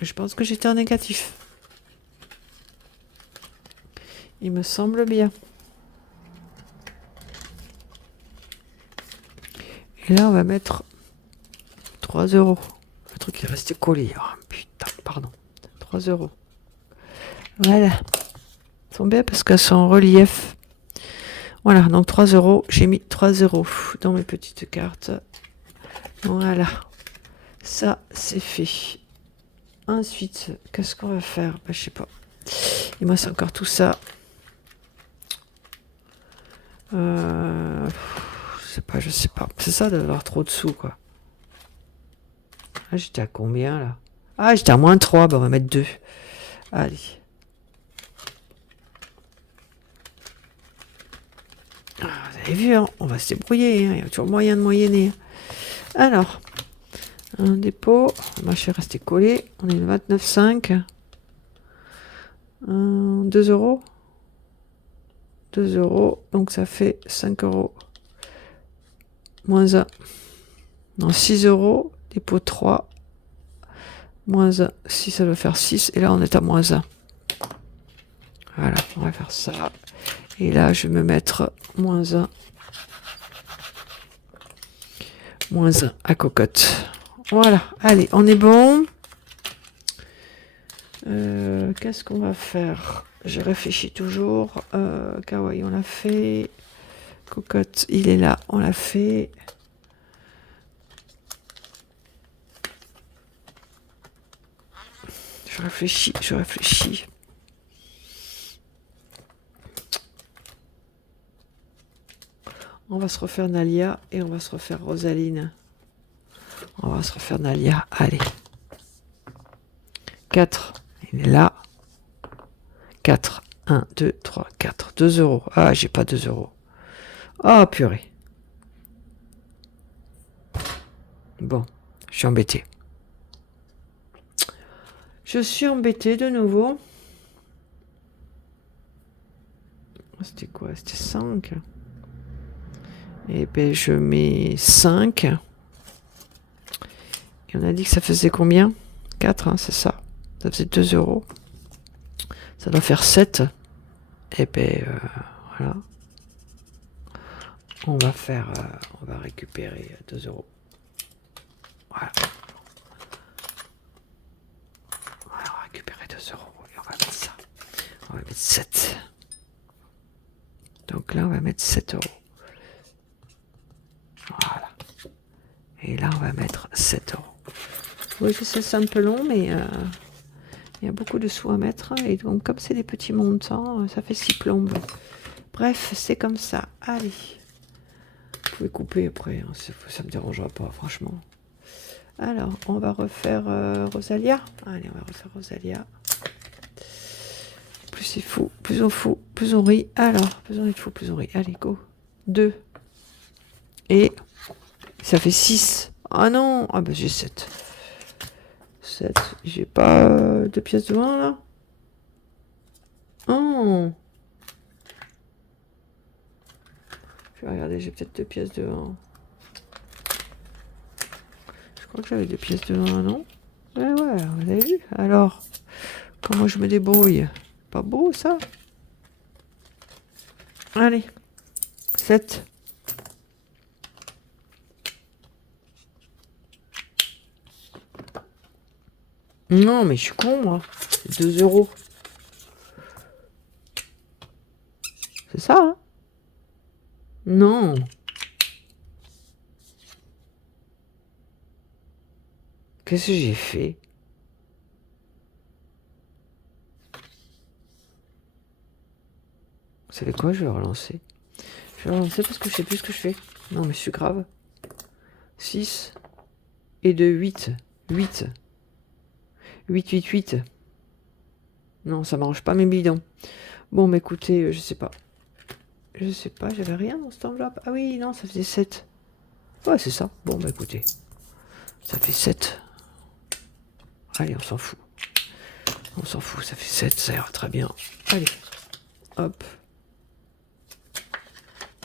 Je pense que j'étais en négatif. Il me semble bien. Et là, on va mettre 3 euros. Le truc est resté collé. Oh, putain, pardon. 3 euros. Voilà. Elles sont bien parce qu'elles sont en relief. Voilà, donc 3 euros. J'ai mis 3 euros dans mes petites cartes. Voilà. Ça, c'est fait. Ensuite, qu'est-ce qu'on va faire? Je sais pas. Et moi, c'est encore tout ça. Je sais pas. C'est ça d'avoir trop de sous, quoi. Ah, j'étais à combien, là? Ah, j'étais à moins 3. On va mettre 2. Allez. Ah, vous avez vu, hein, on va se débrouiller. Hein, il y a toujours moyen de moyenner. Alors, un dépôt. Le marché est resté collé. On est le 29,5. 2 euros. 2 euros. Donc, ça fait 5 euros. Moins 1. Non, 6 euros. Dépôt 3. Moins 1. Si ça doit faire 6. Et là, on est à moins 1. Voilà, on va faire ça. Et là, je vais me mettre moins 1. Moins 1 à cocotte. Voilà, allez, on est bon. Qu'est-ce qu'on va faire? Je réfléchis toujours. Kawaii, on l'a fait. Cocotte, il est là, on l'a fait. Je réfléchis. On va se refaire Nalia et on va se refaire Rosaline. On va se refaire Nalia. Allez. 4. Il est là. 4. 1, 2, 3, 4. 2 euros. Ah, j'ai pas 2 euros. Ah, purée. Bon, je suis embêté. Je suis embêté de nouveau. C'était quoi? C'était 5. Et ben je mets 5. Et on a dit que ça faisait combien? 4, hein, c'est ça. Ça faisait 2 euros. Ça doit faire 7. Et ben voilà. On va récupérer 2 euros. Voilà. On va récupérer 2 euros. Et on va mettre ça. On va mettre 7. Donc là, on va mettre 7 euros. Voilà. Et là, on va mettre 7 euros. Oui, je sais, c'est un peu long, mais il y a beaucoup de sous à mettre. Et donc, comme c'est des petits montants, ça fait 6 plombes. Bref, c'est comme ça. Allez. Vous pouvez couper après, hein, ça me dérangera pas, franchement. Alors, on va refaire Rosalia. Allez, on va refaire Rosalia. Plus c'est fou, plus on rit. Alors, plus on est fou, plus on rit. Allez, go. 2. Et ça fait 6. Ah non. Ah bah j'ai 7. 7. J'ai pas 2 pièces de 1 là. Oh. Je vais regarder, j'ai peut-être 2 pièces de 1. Je crois que j'avais 2 pièces de 1, non? Ouais, vous avez vu. Alors, comment je me débrouille? Pas beau ça? Allez. 7. Non, mais je suis con, moi. 2 euros. C'est ça, hein? Non. Qu'est-ce que j'ai fait? Vous savez quoi? Je vais relancer. Je vais relancer parce que je sais plus ce que je fais. Non, mais je suis grave. 6 et 2, 8. 8. 8, 8, 8. Non, ça m'arrange pas mes bidons. Bon, mais écoutez, je sais pas. Je sais pas, j'avais rien dans cette enveloppe. Ah oui, non, ça faisait 7. Ouais, c'est ça. Bon, bah écoutez. Ça fait 7. Allez, on s'en fout. On s'en fout, ça fait 7, ça ira très bien. Allez. Hop.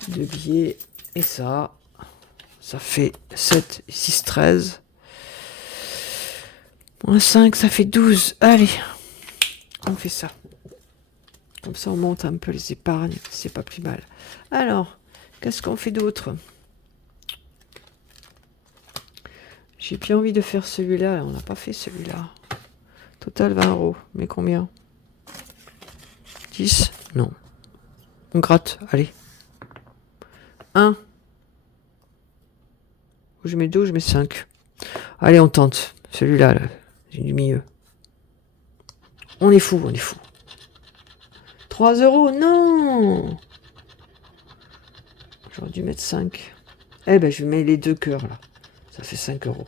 2 billets. Et ça. Ça fait 7 et 6, 13. Moins 5, ça fait 12. Allez. On fait ça. Comme ça, on monte un peu les épargnes. C'est pas plus mal. Alors, qu'est-ce qu'on fait d'autre? J'ai bien envie de faire celui-là. On n'a pas fait celui-là. Total 20 euros. Mais combien? 10? Non. On gratte. Allez. 1. Où je mets 2, je mets 5. Allez, on tente. Celui-là, là, du milieu. On est fou, on est fou. 3 euros, non! J'aurais dû mettre 5. Eh ben, je mets les 2 cœurs, là. Ça fait 5 euros.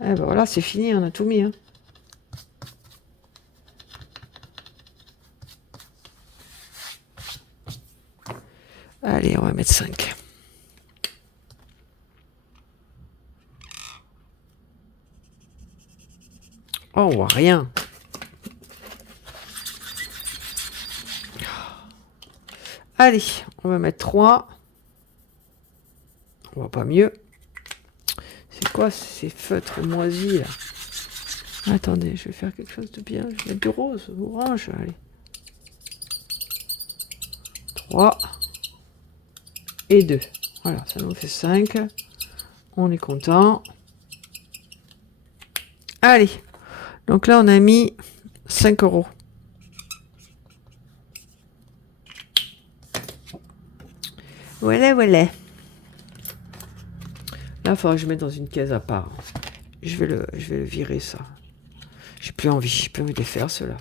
Eh ben voilà, c'est fini, on a tout mis. Hein. Allez, on va mettre 5. Oh, on voit rien. Allez, on va mettre 3. On voit pas mieux. C'est quoi ces feutres moisis là? Attendez, je vais faire quelque chose de bien. Je vais mettre du rose, orange, allez. 3 et 2. Voilà, ça nous fait 5. On est content. Allez. Donc là, on a mis 5 euros. Voilà, voilà. Là, il faudra que je mette dans une caisse à part. Je vais le virer, ça. J'ai plus envie de les faire, ceux-là.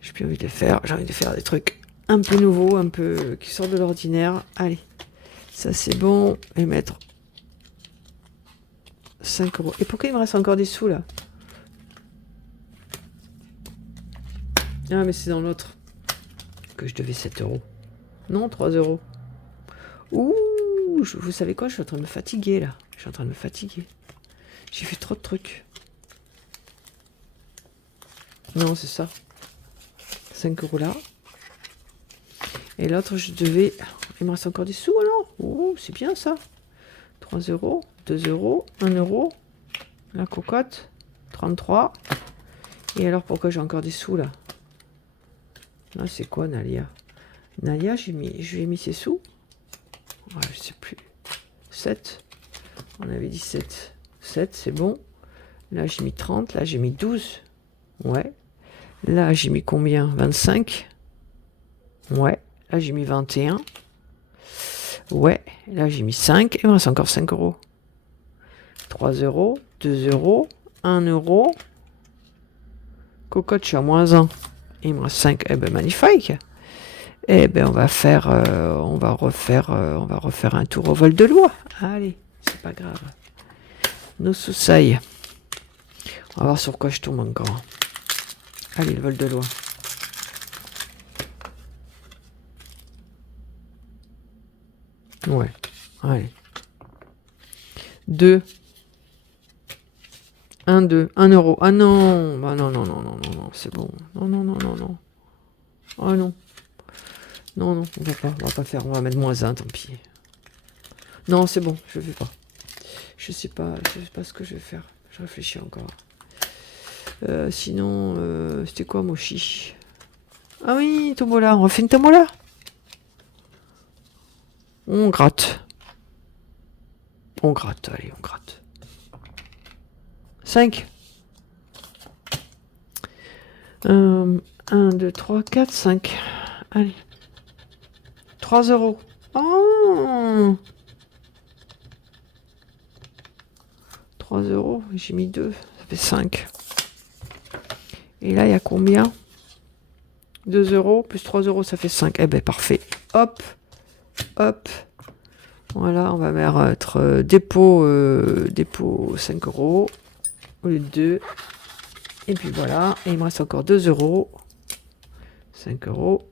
J'ai plus envie de les faire. J'ai envie de faire des trucs un peu nouveaux, un peu qui sortent de l'ordinaire. Allez, ça c'est bon. Et mettre 5 euros. Et pourquoi il me reste encore des sous, là? Ah, mais c'est dans l'autre que je devais 7 euros. Non, 3 euros. Ouh, vous savez quoi? Je suis en train de me fatiguer, là. Je suis en train de me fatiguer. J'ai fait trop de trucs. Non, c'est ça. 5 euros là. Et l'autre, je devais... Il me reste encore des sous, alors? Oh, c'est bien, ça. 3 euros, 2 euros, 1 euro. La cocotte, 33. Et alors, pourquoi j'ai encore des sous, là? Là, c'est quoi, Nalia? Nalia, je lui ai mis ses sous. Ouais, je sais plus. 7. On avait dit 7. 7, c'est bon. Là, j'ai mis 30. Là, j'ai mis 12. Ouais. Là, j'ai mis combien? 25. Ouais. Là, j'ai mis 21. Ouais. Là, j'ai mis 5. Et il me reste encore 5 euros. 3 euros, 2 euros, 1 euro. Cocotte, je suis à moins 1. Il me reste 5. Eh ben, magnifique. Eh ben, on va refaire un tour au vol de loi. Allez, c'est pas grave. Nos soussailles. On va voir sur quoi je tombe encore. Allez, le vol de loi. Ouais, allez. 2. 1, 2. 1 euro. Ah non. Bah non, non, non, non, non, non, c'est bon. Non, non, non, non, non. Oh non. Non, non, on va pas faire. On va mettre moins 1, tant pis. Non, c'est bon, je ne fais pas. Je sais pas ce que je vais faire. Je réfléchis encore. Sinon, c'était quoi, Mochi? Ah oui, tombola. On refait une tombola. On gratte. On gratte, allez, on gratte. 5. 1, 2, 3, 4, 5. Allez. 3 euros. Oh, 3 euros. J'ai mis 2. Ça fait 5. Et là, il y a combien? 2 euros plus 3 euros, ça fait 5. Eh ben, parfait. Hop. Hop. Voilà, on va mettre dépôt 5 euros au lieu de 2. Et puis voilà. Et il me reste encore 2 euros. 5 euros.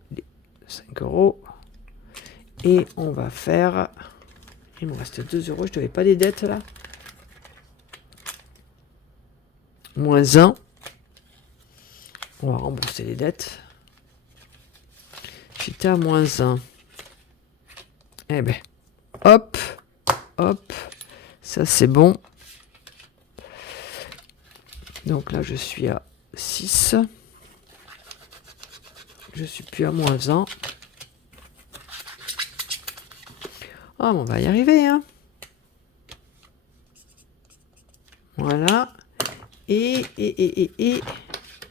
5 euros. Et on va faire... Il me reste 2 euros. Je ne devais pas des dettes là. Moins 1. On va rembourser les dettes. J'étais à moins 1. Eh ben, hop, hop, ça c'est bon. Donc là, je suis à 6. Je suis plus à moins 1. Ah, on va y arriver, hein. Voilà. Et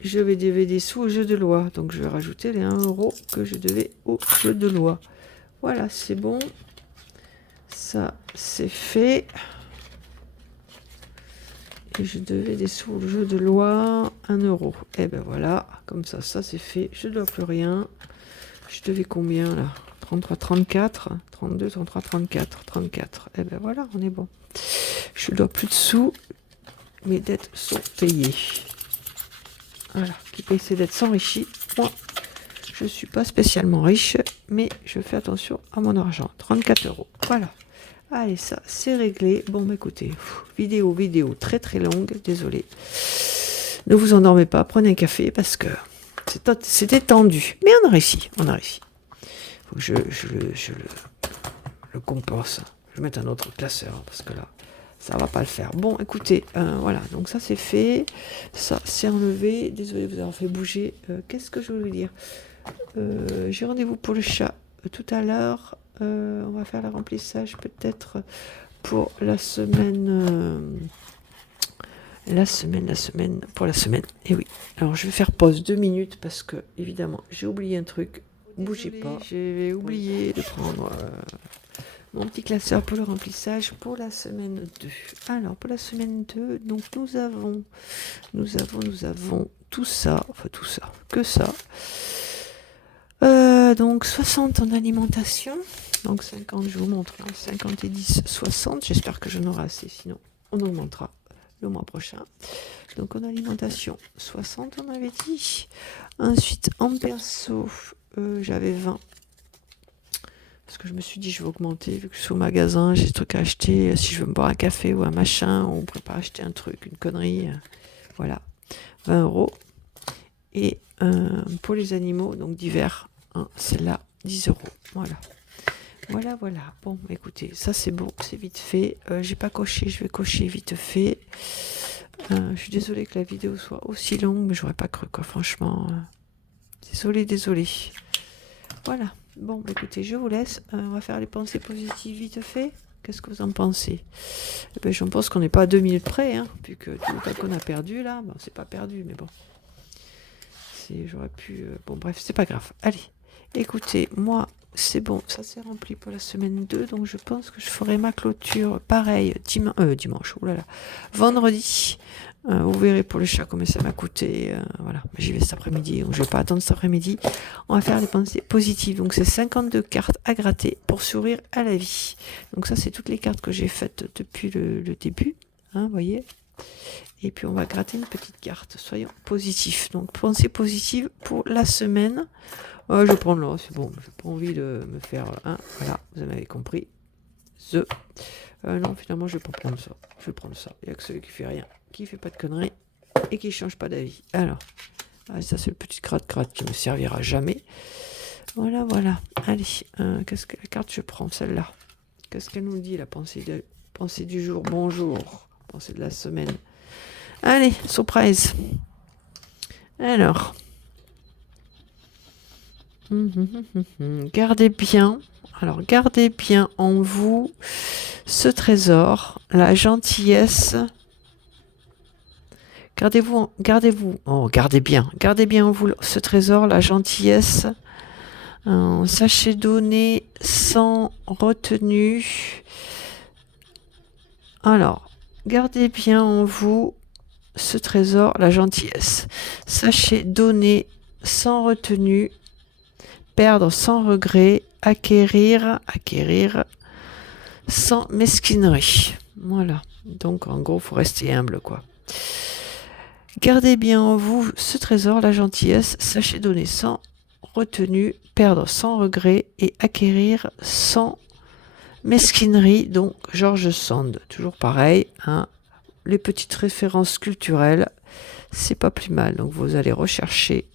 je vais devoir des sous au jeu de loi. Donc, je vais rajouter les 1 euro que je devais au jeu de loi. Voilà, c'est bon. Ça, c'est fait. Et je devais des sous au jeu de loi. 1 euro. Et ben voilà. Comme ça, ça c'est fait. Je ne dois plus rien. Je devais combien là? 33, 34. 32, 33, 34. 34. Et ben voilà, on est bon. Je ne dois plus de sous. Mes dettes sont payées. Voilà. Qui paye ses dettes s'enrichit. Moi, je ne suis pas spécialement riche, mais je fais attention à mon argent. 34 euros. Voilà. Allez, ça, c'est réglé. Bon, bah, écoutez, vidéo très très longue. Désolé. Ne vous endormez pas. Prenez un café parce que c'était tendu. Mais on a réussi. On a réussi. Faut que je le compense. Je vais mettre un autre classeur parce que là, ça va pas le faire. Bon, écoutez, voilà. Donc ça, c'est fait. Ça, c'est enlevé. Désolé de vous avoir fait bouger. Qu'est-ce que je voulais dire? J'ai rendez-vous pour le chat tout à l'heure. On va faire le remplissage peut-être pour la semaine. Pour la semaine. Et oui. Alors je vais faire pause 2 minutes parce que évidemment j'ai oublié un truc. Bougez pas. J'ai oublié de prendre mon petit classeur pour le remplissage pour la semaine 2. Alors pour la semaine 2, donc nous avons tout ça, enfin tout ça, que ça. Donc 60 en alimentation. Donc 50, je vous montre. 50 et 10, 60. J'espère que j'en aurai assez, sinon on augmentera le mois prochain. Donc en alimentation, 60 on avait dit. Ensuite en perso, j'avais 20. Parce que je me suis dit je vais augmenter, vu que je suis au magasin, j'ai des trucs à acheter. Si je veux me boire un café ou un machin, ou préparer acheter un truc, une connerie. Voilà, 20 euros. Et pour les animaux, donc divers, hein, celle-là, 10 euros. Voilà. Voilà. Bon, écoutez, ça c'est bon, c'est vite fait. J'ai pas coché, je vais cocher vite fait. Je suis désolée que la vidéo soit aussi longue, mais j'aurais pas cru, quoi, franchement. Désolée. Voilà. Bon, écoutez, je vous laisse. On va faire les pensées positives vite fait. Qu'est-ce que vous en pensez? J'en pense qu'on n'est pas à 2 minutes près, hein, vu que tout le temps qu'on a perdu, là, bon, c'est pas perdu, mais bon. J'aurais pu... bon, bref, c'est pas grave. Allez, écoutez, moi, c'est bon, ça c'est rempli pour la semaine 2, donc je pense que je ferai ma clôture pareil dimanche, oh là là, vendredi. Vous verrez pour le chat combien ça m'a coûté. Voilà, j'y vais cet après-midi, donc je vais pas attendre cet après-midi. On va faire des pensées positives. Donc c'est 52 cartes à gratter pour sourire à la vie. Donc ça c'est toutes les cartes que j'ai faites depuis le début, hein, vous voyez. Et puis on va gratter une petite carte. Soyons positifs. Donc pensée positive pour la semaine. Je prends là, c'est bon. J'ai pas envie de me faire un. Voilà, vous en avez compris. Non, finalement, je vais pas prendre ça. Je vais prendre ça. Il n'y a que celui qui fait rien, qui fait pas de conneries et qui change pas d'avis. Alors, ça c'est le petit gratte-gratte qui me servira jamais. Voilà, voilà. Allez, qu'est-ce que la carte je prends, celle-là? Qu'est-ce qu'elle nous dit, la pensée du jour? Bonjour. Pensée de la semaine. Allez, surprise. Alors. Gardez bien. Alors, gardez bien en vous ce trésor, la gentillesse. Gardez bien en vous ce trésor, la gentillesse. Sachez donner sans retenue. Alors, gardez bien en vous ce trésor, la gentillesse. Sachez donner sans retenue, perdre sans regret, acquérir sans mesquinerie. Voilà. Donc, en gros, il faut rester humble, quoi. Gardez bien en vous ce trésor, la gentillesse. Sachez donner sans retenue, perdre sans regret et acquérir sans mesquinerie. Donc, George Sand. Toujours pareil, hein. Les petites références culturelles, c'est pas plus mal. Donc, vous allez rechercher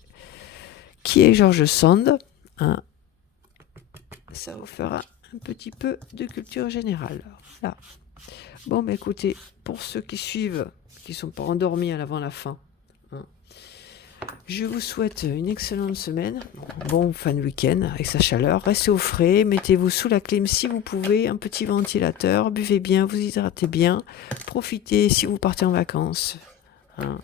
qui est George Sand, hein. Ça vous fera un petit peu de culture générale. Là. Bon, mais écoutez, pour ceux qui suivent, qui ne sont pas endormis à l'avant la fin, hein, je vous souhaite une excellente semaine. Bon fin de week-end avec sa chaleur. Restez au frais, mettez-vous sous la clim si vous pouvez, un petit ventilateur, buvez bien, vous hydratez bien, profitez si vous partez en vacances. Hein.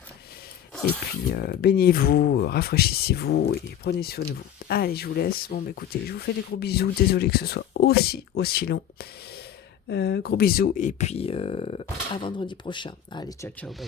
Et puis, baignez-vous, rafraîchissez-vous et prenez soin de vous. Allez, je vous laisse. Bon, bah, écoutez, je vous fais des gros bisous. Désolé que ce soit aussi long. Gros bisous et puis à vendredi prochain. Allez, ciao, ciao, bye.